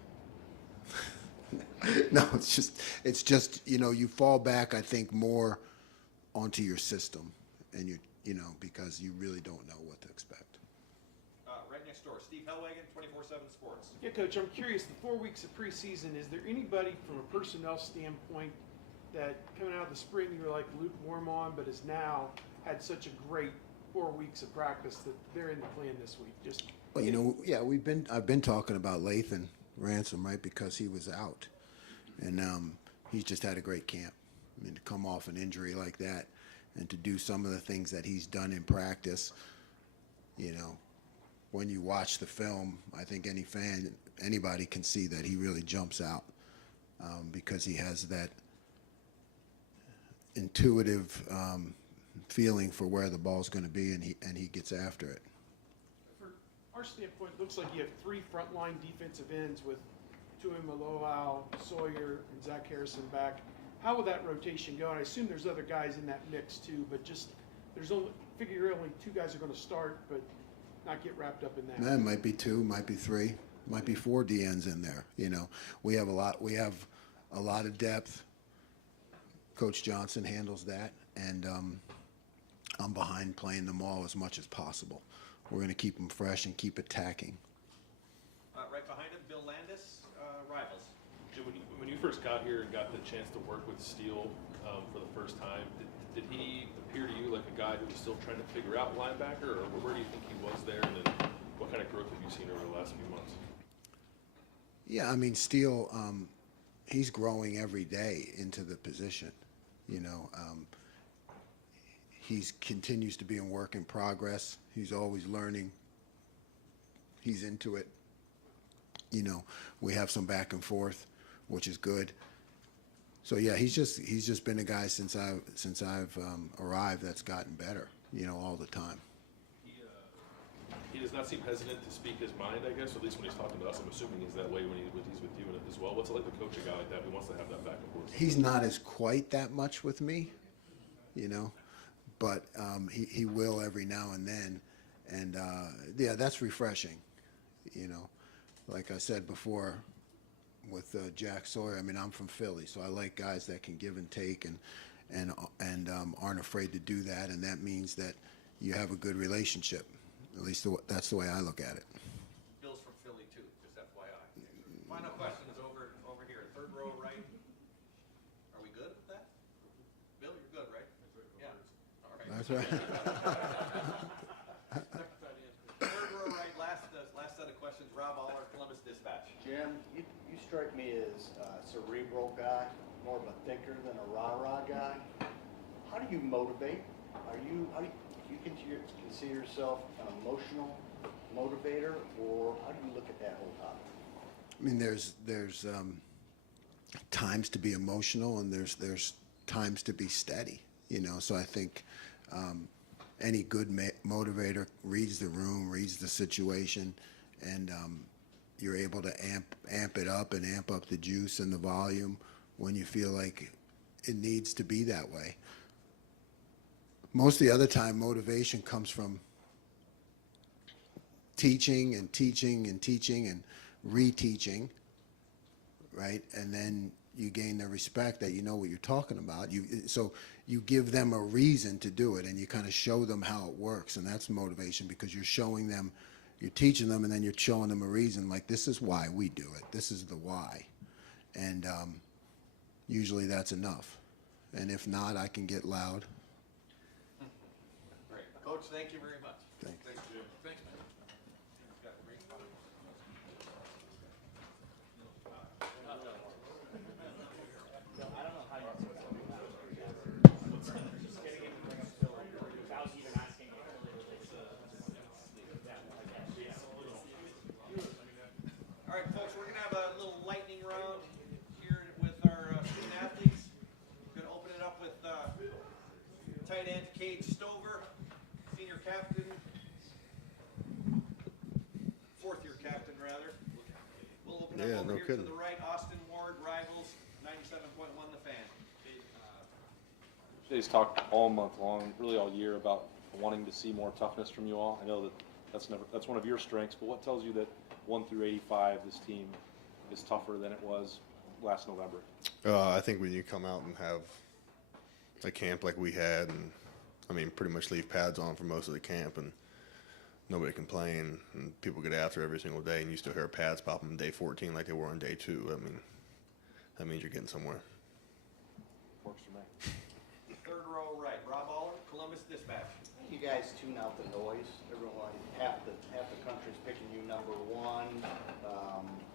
No, it's just you fall back, I think, more onto your system, and because you really don't know what to expect. Right next door, Steve Hellwagen, 24/7 Sports. Yeah, Coach, I'm curious, the 4 weeks of preseason, is there anybody from a personnel standpoint that coming out of the spring you were like lukewarm on, but has now had such a great 4 weeks of practice that they're in the plan this week? Well, yeah, I've been talking about Lathan Ransom, right, because he was out, and he's just had a great camp. I mean, to come off an injury like that and to do some of the things that he's done in practice, when you watch the film, I think anybody can see that he really jumps out because he has that intuitive feeling for where the ball's going to be, and he gets after it. From our standpoint, it looks like you have 3 frontline defensive ends with Tui Maloau, Sawyer, and Zach Harrison back. How will that rotation go? And I assume there's other guys in that mix too, but figure only 2 guys are going to start, but not get wrapped up in that. It might be 2, might be 3, might be 4 DNs in there. We have a lot of depth. Coach Johnson handles that, and I'm behind playing them all as much as possible. We're going to keep them fresh and keep attacking. right behind him, Bill Landis, Rivals. Jim, when you first got here and got the chance to work with Steele for the first time, did he appear to you like a guy who was still trying to figure out linebacker, or where do you think he was there, and then what kind of growth have you seen over the last few months? Yeah, I mean, Steele, he's growing every day into the position. You know, he continues to be a work in progress. He's always learning. He's into it. You know, we have some back and forth, which is good. So yeah, he's just been a guy since I've arrived that's gotten better. You know, all the time. He does not seem hesitant to speak his mind, I guess, at least when he's talking to us. I'm assuming he's that way when he's with you as well. What's it like to coach a guy like that who wants to have that back and forth? He's not as quite that much with me, you know, but he will every now and then, and yeah, that's refreshing, you know. Like I said before, with Jack Sawyer, I mean, I'm from Philly, so I like guys that can give and take and aren't afraid to do that, and that means that you have a good relationship. At least that's the way I look at it. Bill's from Philly too, just FYI. Final question is over here, third row right. Are we good with that? Bill, you're good, right? Yeah. All right. That's right. Third row right, last set of questions. Rob Aller, Columbus Dispatch. Jim, you strike me as a cerebral guy, more of a thinker than a rah-rah guy. How do you motivate? How do you consider yourself an emotional motivator, or how do you look at that whole topic? I mean, there's times to be emotional, and there's times to be steady. You know, so I think any good motivator reads the room, reads the situation, and you're able to amp it up and amp up the juice and the volume when you feel like it needs to be that way. Most of the other time, motivation comes from teaching and teaching and teaching and reteaching, right? And then you gain the respect that you know what you're talking about. So you give them a reason to do it, and you kind of show them how it works, and that's motivation, because you're showing them, you're teaching them, and then you're showing them a reason, like, this is why we do it. This is the why. And usually that's enough. And if not, I can get loud. Great. Coach, thank you very much. Thanks. Thanks, Jim. Thanks, man. All right, folks, we're going to have a little lightning round here with our student athletes. We're going to open it up with tight end Cade Stover, senior captain, fourth-year captain, rather. We'll open up over here to the right, Austin Ward, Rivals, 97.1 The Fan. Jay's talked all month long, really all year, about wanting to see more toughness from you all. I know that that's one of your strengths, but what tells you that 1 through 85, this team is tougher than it was last November? I think when you come out and have a camp like we had, and I mean, pretty much leave pads on for most of the camp, and nobody can play, and people get after every single day, and you still hear pads pop on day 14 like they were on day 2. I mean, that means you're getting somewhere. Works for me. Third row right, Rob Aller, Columbus Dispatch. You guys tune out the noise. Everyone, half the country's picking you number one.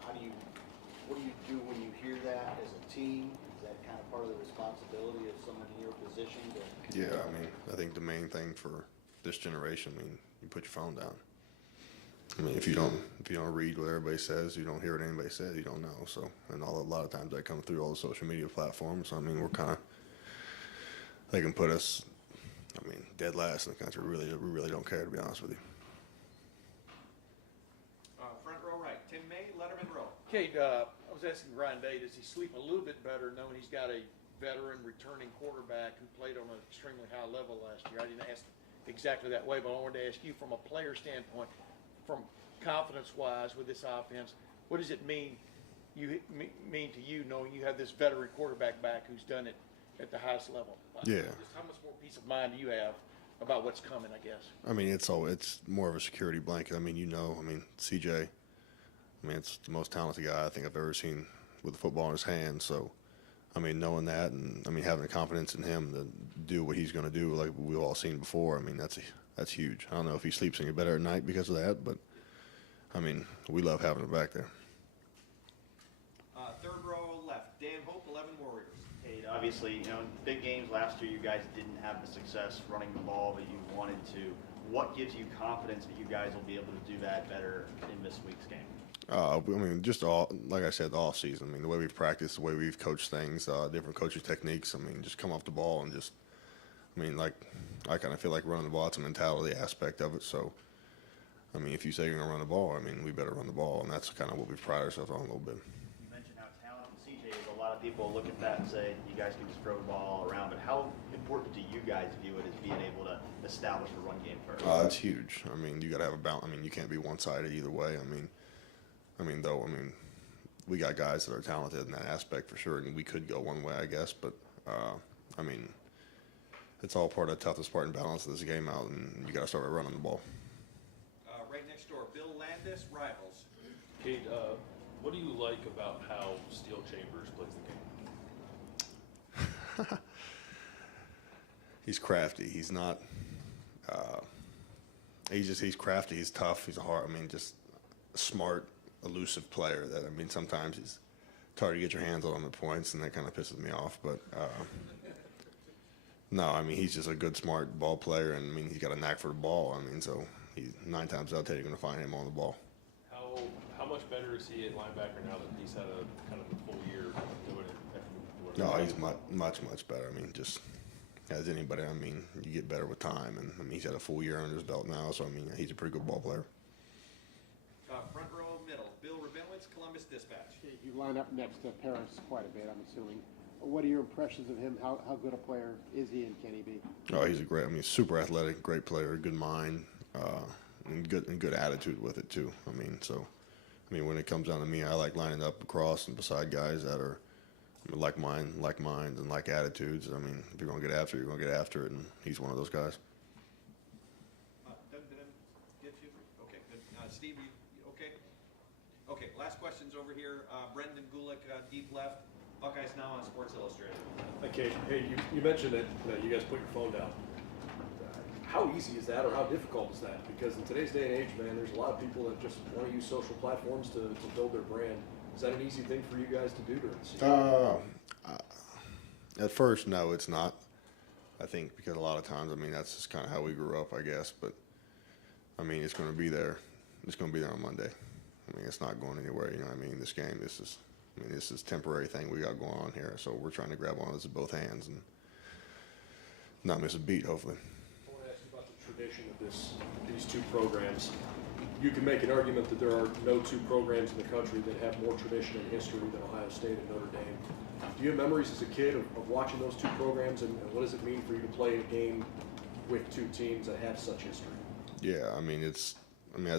What do you do when you hear that as a team? Is that kind of part of the responsibility of someone in your position? Yeah, I mean, I think the main thing for this generation, I mean, you put your phone down. I mean, if you don't read what everybody says, you don't hear what anybody says, you don't know. So, and a lot of times that comes through all the social media platforms. So, I mean, they can put us, I mean, dead last in the country. We really don't care, to be honest with you. Front row right, Tim May, Letterman row. Cade, I was asking Ryan Day, does he sleep a little bit better knowing he's got a veteran returning quarterback who played on an extremely high level last year? I didn't ask exactly that way, but I wanted to ask you from a player standpoint, from confidence-wise with this offense, what does it mean to you knowing you have this veteran quarterback back who's done it at the highest level? Yeah. Just how much more peace of mind do you have about what's coming, I guess? I mean, it's more of a security blanket. I mean, CJ, I mean, it's the most talented guy I think I've ever seen with the football in his hand. So, I mean, knowing that, and I mean, having the confidence in him to do what he's going to do, like we've all seen before. I mean, that's huge. I don't know if he sleeps any better at night because of that, but I mean, we love having him back there. Third row left, Dan Hope, 11 Warriors. Hey, obviously, you know, big games last year, you guys didn't have the success running the ball that you wanted to. What gives you confidence that you guys will be able to do that better in this week's game? I mean, just like I said, the off season. I mean, the way we've practiced, the way we've coached things, different coaching techniques. I mean, just come off the ball and just, I mean, like, I kind of feel like running the ball, it's a mentality aspect of it. So, I mean, if you say you're going to run the ball, I mean, we better run the ball. And that's kind of what we pride ourselves on a little bit. You mentioned how talented CJ is. A lot of people look at that and say, you guys can just throw the ball around. But how important do you guys view it as being able to establish a run game first? It's huge. I mean, you got to have a balance. I mean, you can't be one-sided either way. I mean, we got guys that are talented in that aspect for sure, and we could go one way, I guess. But I mean, it's all part of the toughest part and balance of this game out, and you got to start by running the ball. Right next door, Bill Landis, Rivals. Kate, what do you like about how Steel Chambers plays the game? He's crafty. He's not. He's crafty. He's tough. He's just a smart, elusive player. That I mean, sometimes it's hard to get your hands on him at points, and that kind of pisses me off. But no, I mean, he's just a good, smart ball player, and I mean, he's got a knack for the ball. I mean, so he's 9 times out of 10 you're going to find him on the ball. How much better is he at linebacker now that he's had a kind of a full year doing it? No, he's much better. I mean, just as anybody, I mean, you get better with time, and I mean, he's had a full year under his belt now, so I mean, he's a pretty good ball player. Front row middle, Bill Rabinowitz, Columbus Dispatch. You line up next to Paris quite a bit, I'm assuming. What are your impressions of him? How good a player is he, and can he be? Oh, he's super athletic, great player, good mind, and good attitude with it too. I mean, when it comes down to me, I like lining up across and beside guys that are like minds and like attitudes. I mean, if you're gonna get after it, you're gonna get after it, and he's one of those guys. Doug, did I get you? Okay, good. Steve, you okay? Okay, last question's over here. Brendan Gulick, deep left. Buckeyes Now on Sports Illustrated. Okay, hey, you mentioned that you guys put your phone down. How easy is that, or how difficult is that? Because in today's day and age, man, there's a lot of people that just want to use social platforms to build their brand. Is that an easy thing for you guys to do during the season? At first, no, it's not. I think because a lot of times, I mean, that's just kind of how we grew up, I guess. But I mean, it's going to be there. It's going to be there on Monday. I mean, it's not going anywhere. You know what I mean? This game, this is a temporary thing we got going on here. So we're trying to grab on this with both hands and not miss a beat, hopefully. I want to ask you about the tradition of these two programs. You can make an argument that there are no two programs in the country that have more tradition and history than Ohio State and Notre Dame. Do you have memories as a kid of watching those two programs, and what does it mean for you to play a game with two teams that have such history? Yeah, I mean, as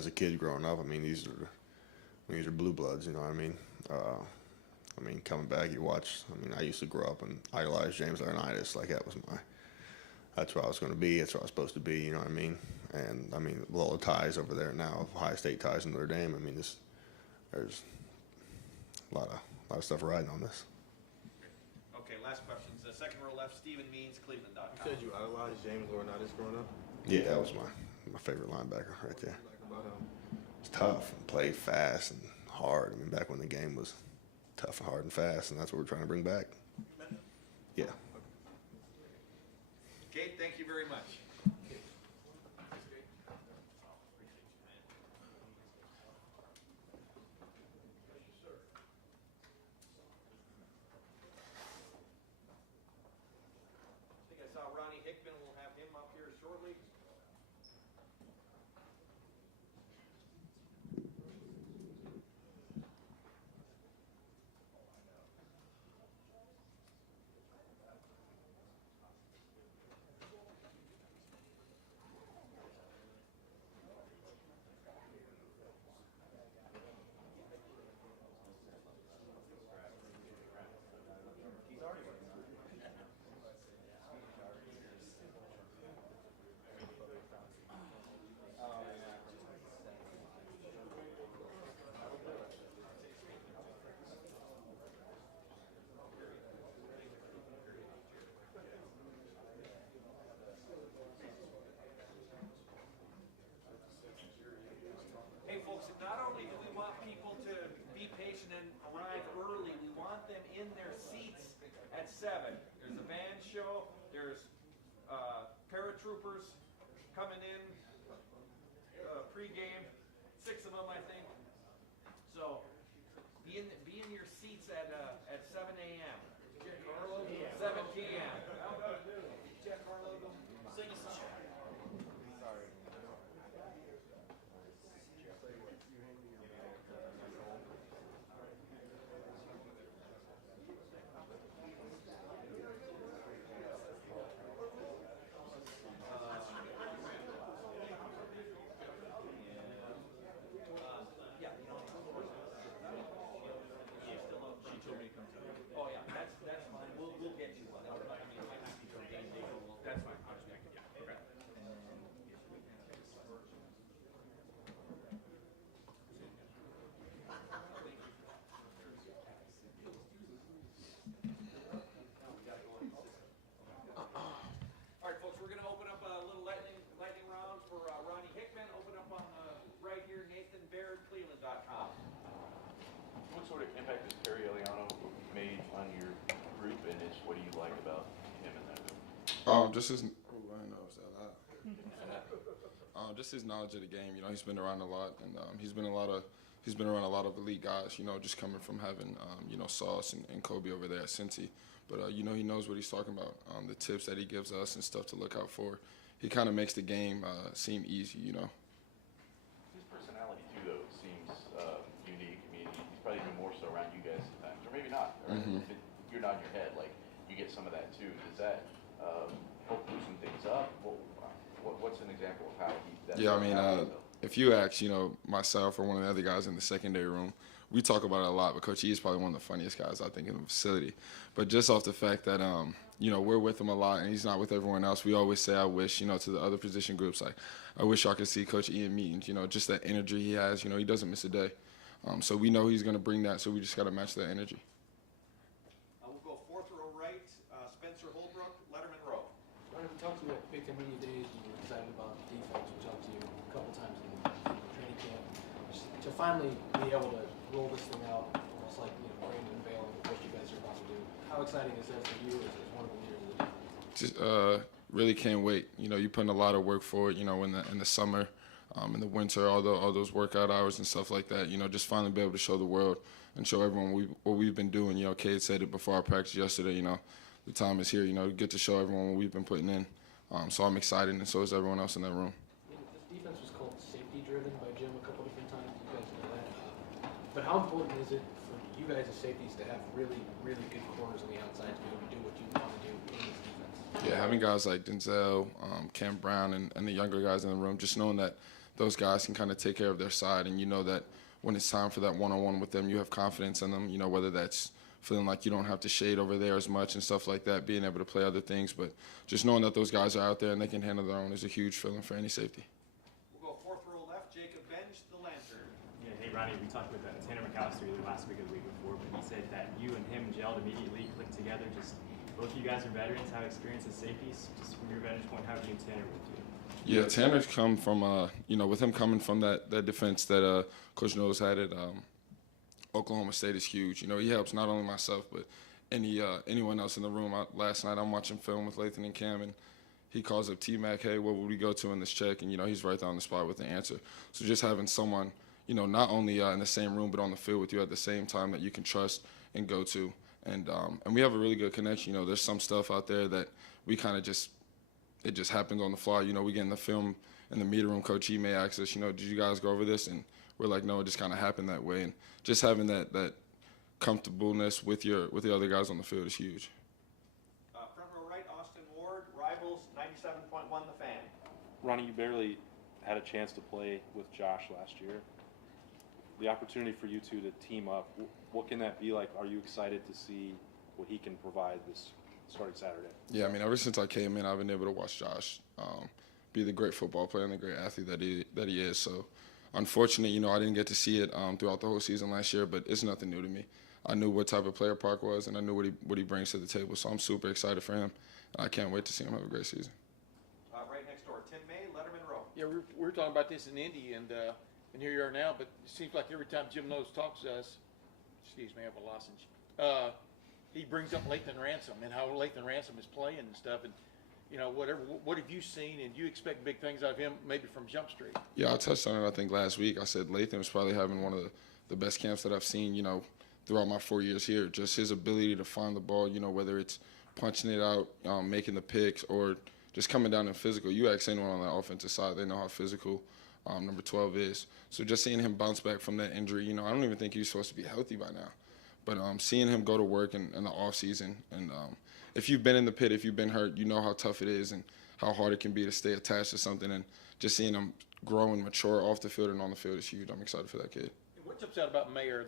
a kid growing up, I mean, these are blue bloods, you know what I mean? Coming back, you watch. I mean, I used to grow up and idolize James Laurinaitis. Like that's where I was going to be. That's where I was supposed to be. You know what I mean? And I mean, with all the ties over there now, Ohio State ties in Notre Dame. I mean, there's a lot of stuff riding on this. Okay, last questions. Second row left, Stephen Means, Cleveland.com. You said you idolized James Laurinaitis growing up? Yeah, that was my favorite linebacker right there. It's tough and played fast and hard. I mean, back when the game was tough and hard and fast, and that's what we're trying to bring back. Yeah. Kate, thank you very much. I think I saw Ronnie Hickman. We'll have him up here shortly. in their seats at 7. There's a band show. There's paratroopers coming in pre-game. 6 of them, I think. So be in your seats at 7 a.m. 7 p.m. Sing a song. Sorry. Oh yeah, that's fine. We'll get you one. I mean, it might not be from game day, but that's fine. I'll just make it. Yeah. Okay. All right, folks. We're gonna open up a little lightning round for Ronnie Hickman. Open up on the right here. Nathan Barrett, Cleveland.com. What sort of impact has Perry Eliano made on your group, and what do you like about him in that group? Just his. Just his knowledge of the game. You know, he's been around a lot, and he's been around a lot of elite guys. You know, just coming from having Sauce and Kobe over there at Cincy. But you know, he knows what he's talking about. The tips that he gives us and stuff to look out for. He kind of makes the game seem easy. You know. His personality too, though, seems unique. I mean, he's probably even more so around you guys sometimes, or maybe not. Or if you're nodding your head, like you get some of that too. Does that help loosen things up? What's an example of how he? Yeah, I mean, if you ask, myself or one of the other guys in the secondary room, we talk about it a lot. But Coach E is probably one of the funniest guys I think in the facility. But just off the fact that we're with him a lot and he's not with everyone else, we always say, I wish, to the other position groups, like I wish y'all could see Coach E in meetings. Just that energy he has. He doesn't miss a day. So we know he's going to bring that. So we just got to match that energy. We'll go 4th row right. Spencer Holbrook, Letterman row. We talked to you at Big Ten Media Days. You were excited about defense. We talked to you a couple times in training camp. Just to finally be able to roll this thing out, almost like Brandon unveiling what you guys are about to do. How exciting is that for you as one of the leaders of the defense? Just really can't wait. You put in a lot of work for it. In the summer, in the winter, all those workout hours and stuff like that. Just finally be able to show the world and show everyone what we've been doing. Cade said it before our practice yesterday. The time is here. Get to show everyone what we've been putting in. So I'm excited, and so is everyone else in that room. This defense was called safety-driven by Jim a couple different times. You guys know that. But how important is it for you guys as safeties to have really, really good corners on the outside to be able to do what you want to do in this defense? Yeah, having guys like Denzel, Cam Brown, and the younger guys in the room, just knowing that those guys can kind of take care of their side, and that when it's time for that one-on-one with them, you have confidence in them, whether that's feeling like you don't have to shade over there as much and stuff like that, being able to play other things. But just knowing that those guys are out there and they can handle their own is a huge feeling for any safety. We'll go 4th row left, Jacob Benj, the Lantern. Yeah, hey Ronnie, we talked with Tanner Mcallister either last week or the week before, but he said that you and him gelled immediately, clicked together. Just both of you guys are veterans, have experience as safeties. Just from your vantage point, how do you and Tanner work together? Yeah, Tanner's come from, with him coming from that defense that Coach Knowles had at Oklahoma State is huge. He helps not only myself, but anyone else in the room. Last night I'm watching film with Lathan and Cam, and he calls up T-Mac, hey, what would we go to in this check? And, he's right there on the spot with the answer. So just having someone, not only in the same room, but on the field with you at the same time that you can trust and go to. And we have a really good connection. There's some stuff out there that we kind of it just happens on the fly. We get in the film in the meeting room, Coach E may ask us, did you guys go over this? And we're like, no, it just kind of happened that way. And just having that comfortableness with the other guys on the field is huge. Front row right, Austin Ward, Rivals, 97.1 The Fan. Ronnie, you barely had a chance to play with Josh last year. The opportunity for you two to team up, what can that be like? Are you excited to see what he can provide this starting Saturday? Yeah, I mean, ever since I came in, I've been able to watch Josh be the great football player and the great athlete that he is. So, unfortunately, I didn't get to see it throughout the whole season last year, but it's nothing new to me. I knew what type of player Park was, and I knew what he brings to the table. So I'm super excited for him, and I can't wait to see him have a great season. Right next door, Tim May, Letterman row. Yeah, we're talking about this in Indy, and here you are now. But it seems like every time Jim Knowles talks to us, excuse me, I have a lozenge. he brings up Lathan Ransom and how Lathan Ransom is playing and stuff, and what have you seen, and do you expect big things out of him, maybe from Jump Street? Yeah, I touched on it, I think, last week. I said Lathan was probably having one of the best camps that I've seen, throughout my 4 years here. Just his ability to find the ball, whether it's punching it out, making the picks, or just coming down in physical. You ask anyone on the offensive side, they know how physical number 12 is. So just seeing him bounce back from that injury, I don't even think he was supposed to be healthy by now. But seeing him go to work in the offseason, and if you've been in the pit, if you've been hurt, you know how tough it is and how hard it can be to stay attached to something. And just seeing him grow and mature off the field and on the field is huge. I'm excited for that kid. What jumps out about Meyer,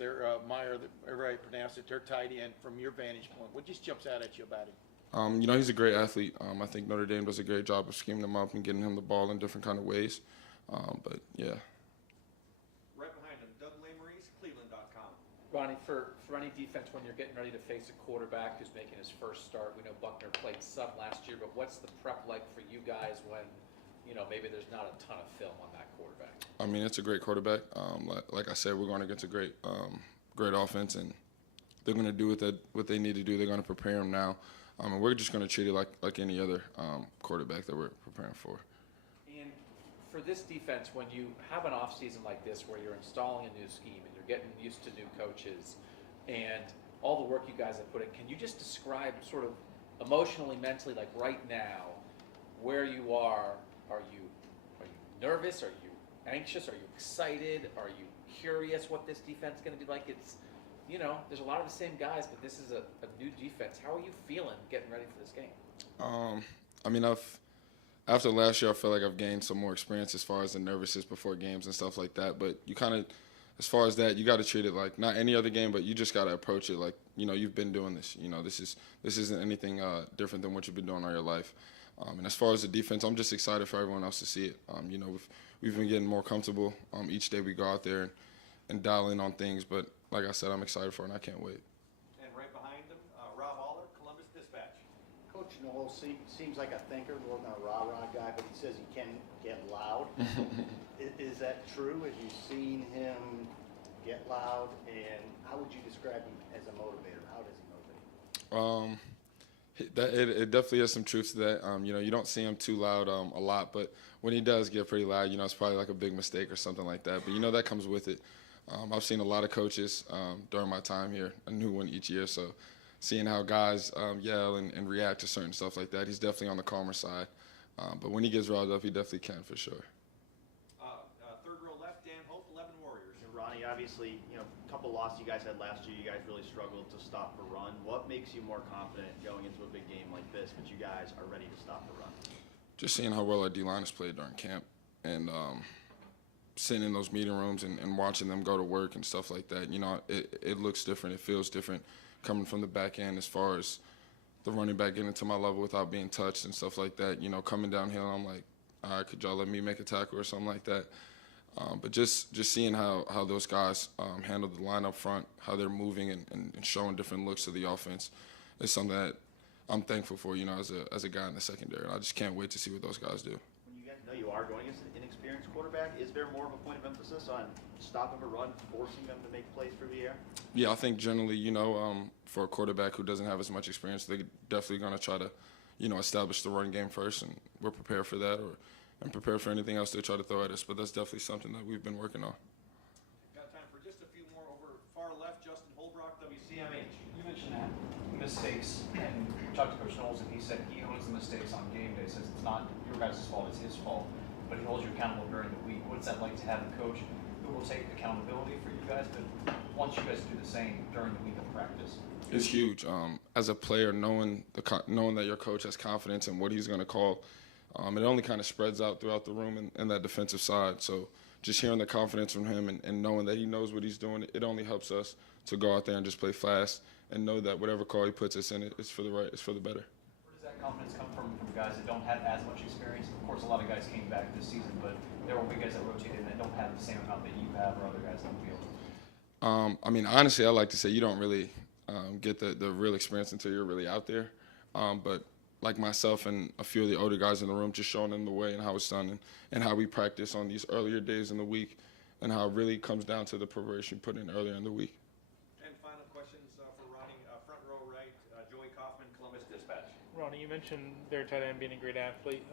everybody pronounced it, their tight end, from your vantage point? What just jumps out at you about him? He's a great athlete. I think Notre Dame does a great job of scheming him up and getting him the ball in different kind of ways. But, yeah. Right behind him, Doug Lamerise, Cleveland.com. Ronnie, for any defense when you're getting ready to face a quarterback who's making his first start, we know Buckner played some last year, but what's the prep like for you guys when, maybe there's not a ton of film on that quarterback? I mean, it's a great quarterback. Like I said, we're going against a great offense, and they're going to do what they need to do. They're going to prepare him now, and we're just going to treat it like any other quarterback that we're preparing for. And for this defense, when you have an offseason like this where you're installing a new scheme and you're getting used to new coaches and all the work you guys have put in, can you just describe sort of emotionally, mentally, like right now, where you are? Are you nervous? Are you anxious? Are you excited? Are you curious what this defense is going to be like? It's, there's a lot of the same guys, but this is a new defense. How are you feeling getting ready for this game? I mean, after last year, I feel like I've gained some more experience as far as the nervousness before games and stuff like that. But you kind of, as far as that, you got to treat it like not any other game, but you just got to approach it like, you've been doing this. This isn't anything different than what you've been doing all your life. And as far as the defense, I'm just excited for everyone else to see it. We've been getting more comfortable each day we go out there and dial in on things. But like I said, I'm excited for it, and I can't wait. And right behind him, Rob Aller, Columbus Dispatch. Coach Noel seems like a thinker more than a rah-rah guy, but he says he can get loud. Is that true? Have you seen him get loud? And how would you describe him as a motivator? How does he motivate? It definitely has some truth to that. You don't see him too loud a lot, but when he does get pretty loud, it's probably like a big mistake or something like that. But that comes with it. I've seen a lot of coaches during my time here, a new one each year. So seeing how guys yell and react to certain stuff like that, he's definitely on the calmer side. But when he gets riled up, he definitely can for sure. Third row left, Dan Hope, 11 Warriors. And Ronnie, obviously, a couple losses you guys had last year, you guys really struggled to stop the run. What makes you more confident going into a big game like this, but you guys are ready to stop the run? Just seeing how well our D-line has played during camp, and sitting in those meeting rooms and watching them go to work and stuff like that. It looks different. It feels different coming from the back end as far as the running back getting to my level without being touched and stuff like that. Coming downhill, I'm like, all right, could y'all let me make a tackle or something like that? But just seeing how those guys handle the line up front, how they're moving and showing different looks to the offense is something that I'm thankful for, as a guy in the secondary. And I just can't wait to see what those guys do. When you guys know you are going against an inexperienced quarterback, is there more of a point of emphasis on stopping a run, forcing them to make plays through the air? Yeah, I think generally, for a quarterback who doesn't have as much experience, they're definitely going to try to, establish the run game first, and we're prepared for that and prepared for anything else they try to throw at us. But that's definitely something that we've been working on. Got time for just a few more over far left. Justin Holbrook, WCMH. You mentioned that mistakes, and we talked to Coach Knowles, and he said he owns the mistakes on game day. Says it's not your guys' fault, it's his fault, but he holds you accountable during the week. What's that like to have a coach who will take accountability for you guys, but wants you guys to do the same during the week of practice? It's huge. As a player, knowing that your coach has confidence in what he's going to call, it only kind of spreads out throughout the room and that defensive side. So just hearing the confidence from him and knowing that he knows what he's doing, it only helps us to go out there and just play fast and know that whatever call he puts us in, it's for the better. Where does that confidence come from guys that don't have as much experience? Of course, a lot of guys came back this season, but there will be guys that rotated and that don't have the same amount that you have or other guys on the field. I mean, honestly, I like to say you don't really get the real experience until you're really out there. But like myself and a few of the older guys in the room, just showing them the way and how it's done and how we practice on these earlier days in the week and how it really comes down to the preparation put in earlier in the week. And final questions for Ronnie. Front row right, Joey Kaufman, Columbus Dispatch. Ronnie, you mentioned their tight end being a great athlete.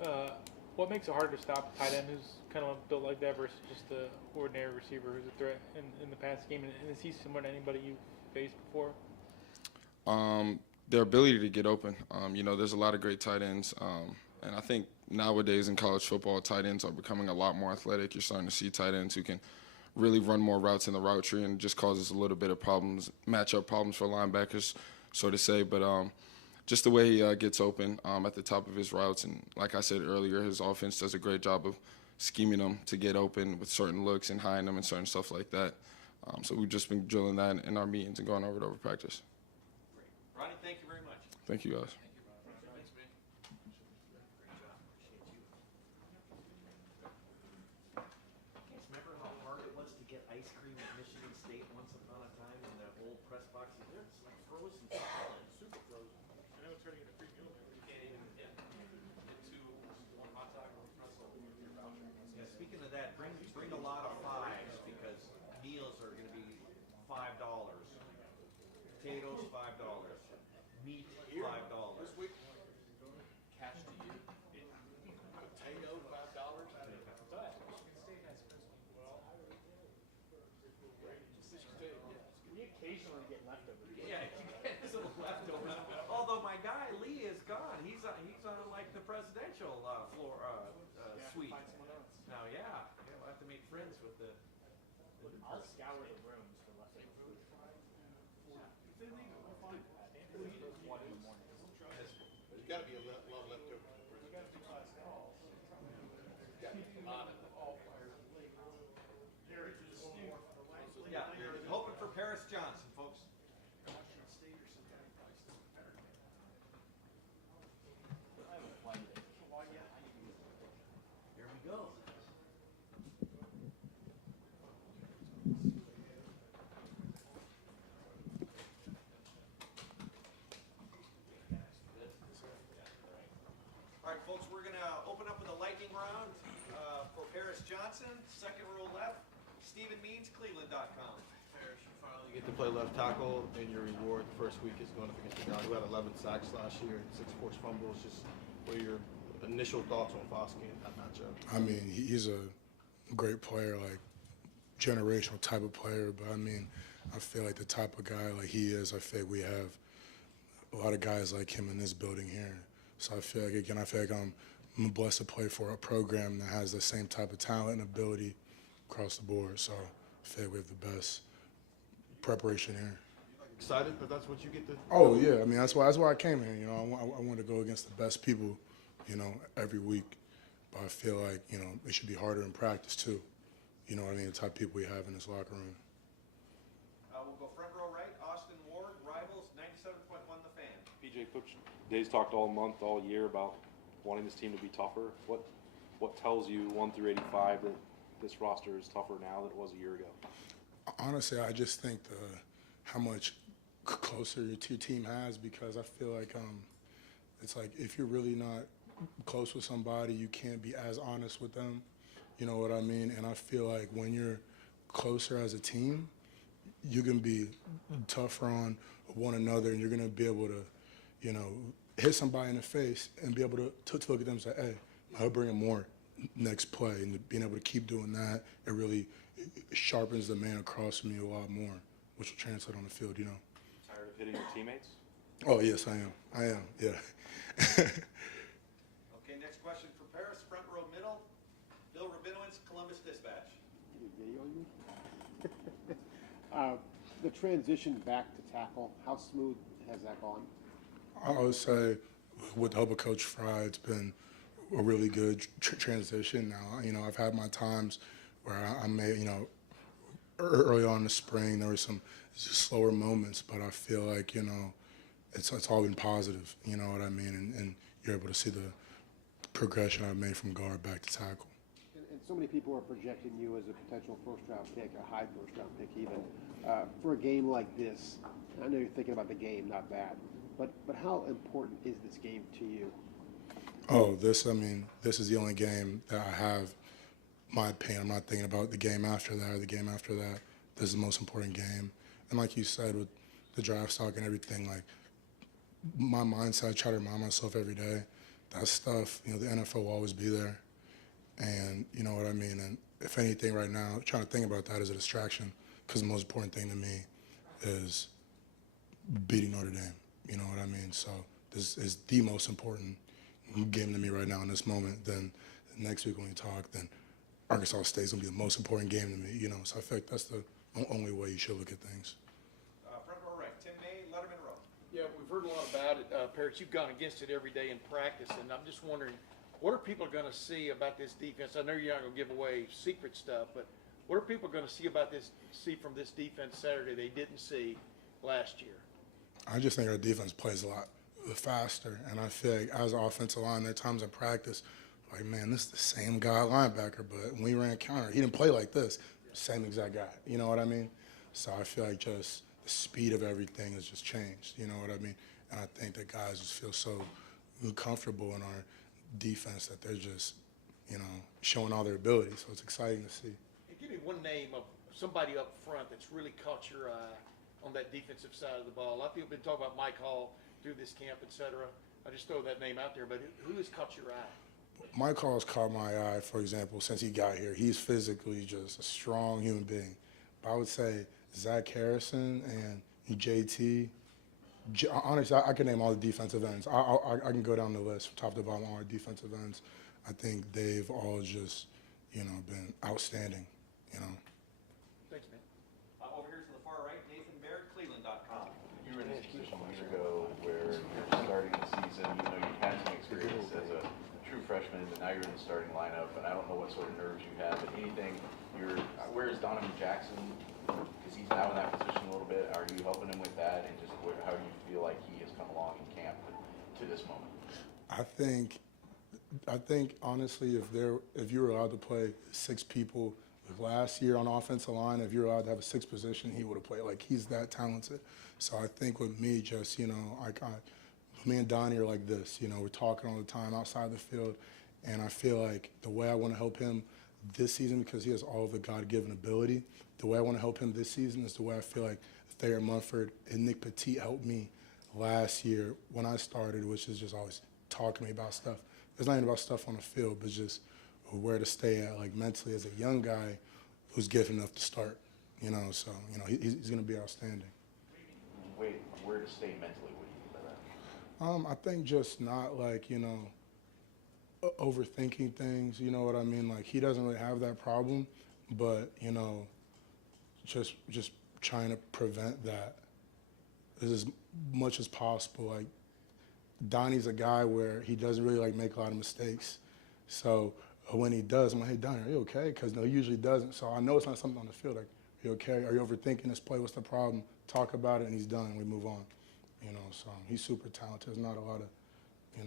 What makes it hard to stop a tight end who's kind of built like that versus just the ordinary receiver who's a threat in the pass game? And is he similar to anybody you've faced before? Their ability to get open. There's a lot of great tight ends. And I think nowadays in college football, tight ends are becoming a lot more athletic. You're starting to see tight ends who can really run more routes in the route tree, and just causes a little bit of problems, matchup problems for linebackers, so to say. But just the way he gets open at the top of his routes, and like I said earlier, his offense does a great job of scheming them to get open with certain looks and hiding them and certain stuff like that. So we've just been drilling that in our meetings and going over it over practice. Great. Ronnie, thank you very much. Thank you, guys. Remember how hard it was to get ice cream at Michigan State once upon a time in that old press box? It's like frozen solid, super frozen. I know it's turning into free meal. You can't even get one hot dog or pretzel with your voucher. Yeah, speaking of that, bring a lot of fives because meals are going to be $5. Potatoes $5. Meat $5. This week, Cash to you. potato, $5. We occasionally get leftovers. Yeah, you get some leftovers. Although my guy Lee is gone. He's on like the presidential floor suite. Find someone else. Now, yeah, we'll have to make friends with the. I'll scour the rooms for leftovers. If they leave, we'll find it. One in the morning. There's got to be a lot left over. Yeah, hoping for Paris Johnson, folks. Here we go. All right, folks, we're going to open up with a lightning round for Paris Johnson. Second row left, Stephen Means, Cleveland.com. Paris, you finally get to play left tackle, and your reward the first week is going up against the guy who had 11 sacks last year and 6 forced fumbles. Just what are your initial thoughts on Foskey and that matchup? I mean, he's a great player, like generational type of player. But I mean, I feel like the type of guy like he is, I feel like we have a lot of guys like him in this building here. So I feel like I'm blessed to play for a program that has the same type of talent and ability across the board. So I feel like we have the best preparation here. Excited that that's what you get to? Oh yeah, I mean that's why I came here. I want to go against the best people, every week. But I feel like it should be harder in practice too. You know what I mean? The type of people we have in this locker room. We'll go front row right, Austin Ward, Rivals, 97.1 The Fan. PJ, Coach Day's talked all month, all year about wanting this team to be tougher. What tells you 1 through 85 that this roster is tougher now than it was a year ago? Honestly, I just think how much closer your team has, because I feel like it's like if you're really not close with somebody, you can't be as honest with them. You know what I mean? And I feel like when you're closer as a team, you can be tougher on one another, and you're going to be able to, hit somebody in the face and be able to look at them and say, hey, I'll bring him more next play. And being able to keep doing that, it really sharpens the man across from you a lot more, which will translate on the field, Tired of hitting your teammates? Oh, yes, I am, yeah. Okay, next question for Paris, front row middle, Bill Rabinowitz, Columbus Dispatch. The transition back to tackle, how smooth has that gone? I would say with the help of Coach Fry, it's been a really good transition now. I've had my times where I may, early on in the spring, there were some slower moments, but I feel like, it's all been positive, you know what I mean? And you're able to see the progression I've made from guard back to tackle. And so many people are projecting you as a potential first-round pick, a high first-round pick even. For a game like this, I know you're thinking about the game, not that, but how important is this game to you? Oh, this is the only game that I have my opinion. I'm not thinking about the game after that or the game after that. This is the most important game. And like you said, with the draft stock and everything, like my mindset, I try to remind myself every day, that stuff, the NFL will always be there. And you know what I mean? And if anything right now, trying to think about that as a distraction, because the most important thing to me is beating Notre Dame. You know what I mean? So this is the most important game to me right now in this moment. Then next week when we talk, then Arkansas State's going to be the most important game to me. So I feel like that's the only way you should look at things. Front row right, Tim May, Letterman Row. Yeah, we've heard a lot about it. Barrett, you've gone against it every day in practice, and I'm just wondering, what are people going to see about this defense? I know you're not going to give away secret stuff, but what are people going to see from this defense Saturday they didn't see last year? I just think our defense plays a lot faster, and I feel like as an offensive line, there are times in practice, like, man, this is the same guy linebacker, but when we ran counter, he didn't play like this. Same exact guy. You know what I mean? So I feel like just the speed of everything has just changed. You know what I mean? And I think that guys just feel so comfortable in our defense that they're just, showing all their abilities. So it's exciting to see. Hey, give me one name of somebody up front that's really caught your eye on that defensive side of the ball. A lot of people have been talking about Mike Hall through this camp, et cetera. I just throw that name out there, but who has caught your eye? Mike Hall's caught my eye, for example, since he got here. He's physically just a strong human being. But I would say Zach Harrison and JT. Honestly, I can name all the defensive ends. I can go down the list from top to bottom on our defensive ends. I think they've all just, been outstanding, Thanks, man. Over here to the far right, Nathan Barrett, Cleveland.com. You were in this position a year ago where you're starting the season, you had some experience as a true freshman, and now you're in the starting lineup, and I don't know what sort of nerves you have, but anything, where is Donovan Jackson? Because he's now in that position a little bit. Are you helping him with that, and just how do you feel like he has come along in camp to this moment? I think honestly, if you were allowed to play 6 people last year on offensive line, if you're allowed to have a 6th position, he would have played. Like, he's that talented. So I think with me, just me and Donnie are like this. We're talking all the time outside the field, and I feel like the way I want to help him this season, because he has all of the God-given ability, the way I want to help him this season is the way I feel like Thayer Munford and Nick Petit helped me last year when I started, which is just always talking to me about stuff. It's not even about stuff on the field, but just where to stay at, like mentally as a young guy who's gifted enough to start. He's going to be outstanding. Wait, where to stay mentally? What do you mean by that? I think just not overthinking things. You know what I mean? Like, he doesn't really have that problem, but just trying to prevent that as much as possible. Like, Donnie's a guy where he doesn't really make a lot of mistakes. So when he does, I'm like, hey, Donnie, are you okay? Because he usually doesn't. So I know it's not something on the field. Like, are you okay? Are you overthinking this play? What's the problem? Talk about it, and he's done, and we move on. So he's super talented. There's not a lot of, yeah.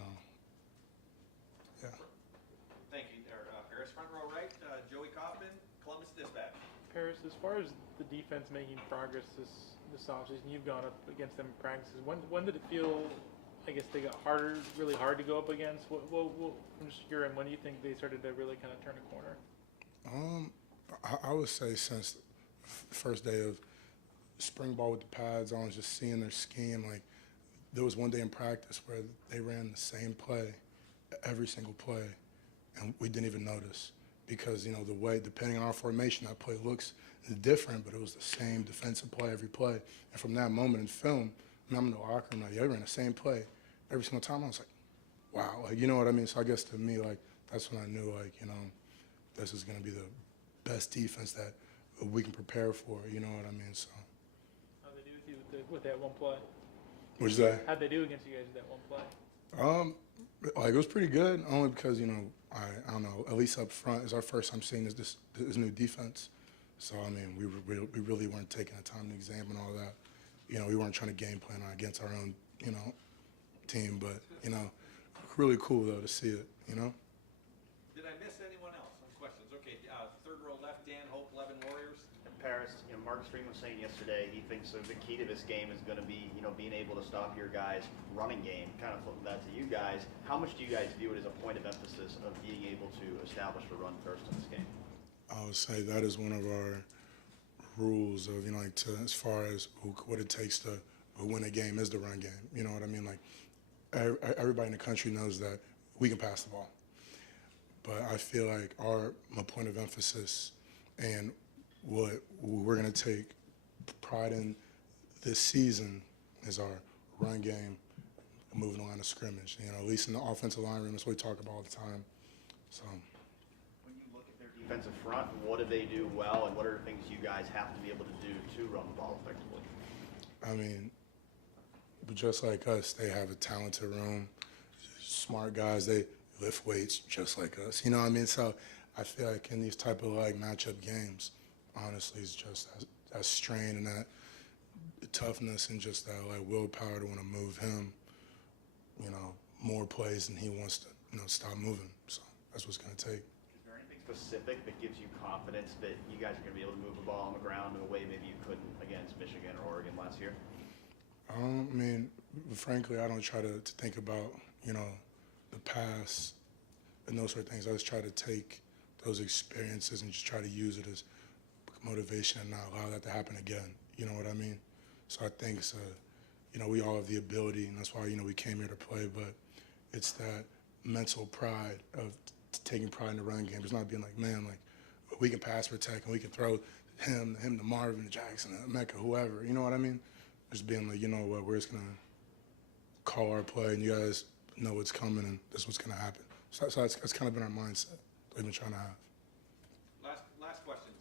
Thank you, Paris. Front row right, Joey Kaufman, Columbus Dispatch. Paris, as far as the defense making progress this offseason, you've gone up against them in practices. When did it feel, I guess, they got really hard to go up against? What from just your end, when do you think they started to really kind of turn a corner? I would say since the first day of spring ball with the pads on, just seeing their scheme. Like, there was one day in practice where they ran the same play, every single play, and we didn't even notice because, the way, depending on our formation, that play looks different, but it was the same defensive play every play. And from that moment in film, I'm in the locker room, they ran the same play every single time. I was like, wow, you know what I mean? So I guess to me, that's when I knew, this is going to be the best defense that we can prepare for, you know what I mean? So. How'd they do with you with that one play? What'd you say? How'd they do against you guys with that one play? It was pretty good, only because, I don't know, at least up front, it's our first time seeing this new defense. So, I mean, we really weren't taking the time to examine all that. We weren't trying to game plan against our own, team, but, really cool, though, to see it, Did I miss anyone else? Some questions. Okay, third row left, Dan Hope, 11 Warriors. In Paris, Mark Stream was saying yesterday he thinks the key to this game is going to be, being able to stop your guys' running game. Kind of flipping that to you guys. How much do you guys view it as a point of emphasis of being able to establish a run first in this game? I would say that is one of our rules of, as far as what it takes to will win a game is the run game. You know what I mean? Like everybody in the country knows that we can pass the ball. But I feel like my point of emphasis and what we're going to take pride in this season is our run game, moving the line of scrimmage. You know, at least in the offensive line room, that's what we talk about all the time. So. When you look at their defensive front, what do they do well, and what are the things you guys have to be able to do to run the ball effectively? I mean, but just like us, they have a talented room, smart guys. They lift weights just like us. You know what I mean? So I feel like in these type of like matchup games, honestly, it's just that strain and that toughness and just that like willpower to want to move him, you know, more plays than he wants to, you know, stop moving. So that's what's going to take. Is there anything specific that gives you confidence that you guys are going to be able to move the ball on the ground in a way maybe you couldn't against Michigan or Oregon last year? I mean, frankly, I don't try to think about, you know, the past and those sort of things. I just try to take those experiences and just try to use it as motivation and not allow that to happen again. You know what I mean? So I think it's you know, we all have the ability, and that's why, you know, we came here to play, but it's that mental pride of taking pride in the run game. It's not being like, man, like, we can pass protect and we can throw him to Marvin, to Jackson, to Mecca, whoever. You know what I mean? Just being like, you know what, we're just going to call our play, and you guys know what's coming, and this is what's going to happen. So that's kind of been our mindset that we've been trying to have. Last questions.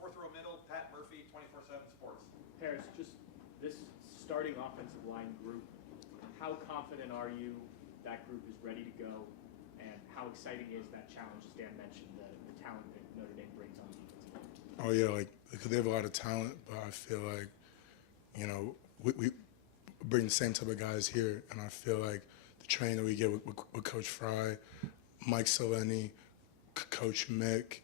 Fourth row middle, Pat Murphy, 24/7 Sports. Harris, just this starting offensive line group, how confident are you that group is ready to go, and how exciting is that challenge, as Dan mentioned, the talent that Notre Dame brings on the defensive line? Oh, yeah, like, because they have a lot of talent, but I feel like, you know, we bring the same type of guys here, and I feel like the training that we get with Coach Fry, Mike Seleni, Coach Mick,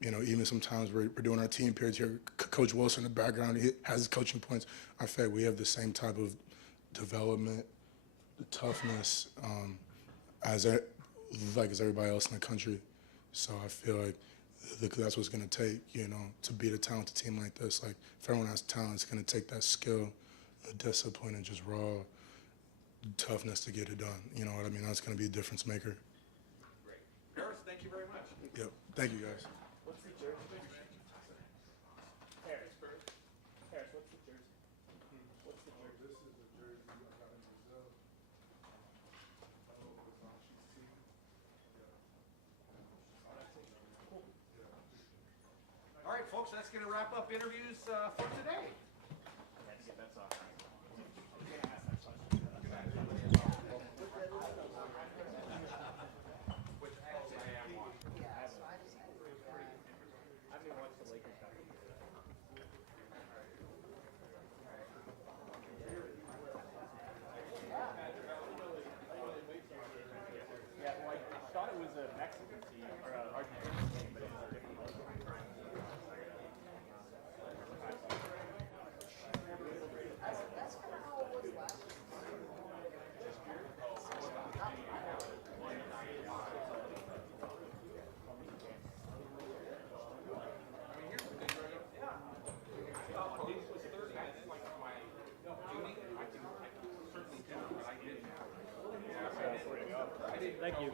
you know, even sometimes we're doing our team periods here, Coach Wilson in the background, he has his coaching points. I feel like we have the same type of development, the toughness, as everybody else in the country. So I feel like that's what's going to take, you know, to beat a talented team like this. Like, if everyone has talent, it's going to take that skill, the discipline, and just raw toughness to get it done. You know what I mean? That's going to be a difference maker. Great. Harris, thank you very much. Yep. Thank you, guys. What's the jersey? Harris, what's the jersey? What's the jersey? This is a jersey I got in Brazil. All right, folks, that's going to wrap up interviews for today. Yeah, well, I thought it was a Mexican team or an Argentinian team, but it was a different logo. That's kind of how it was last year. Thank you.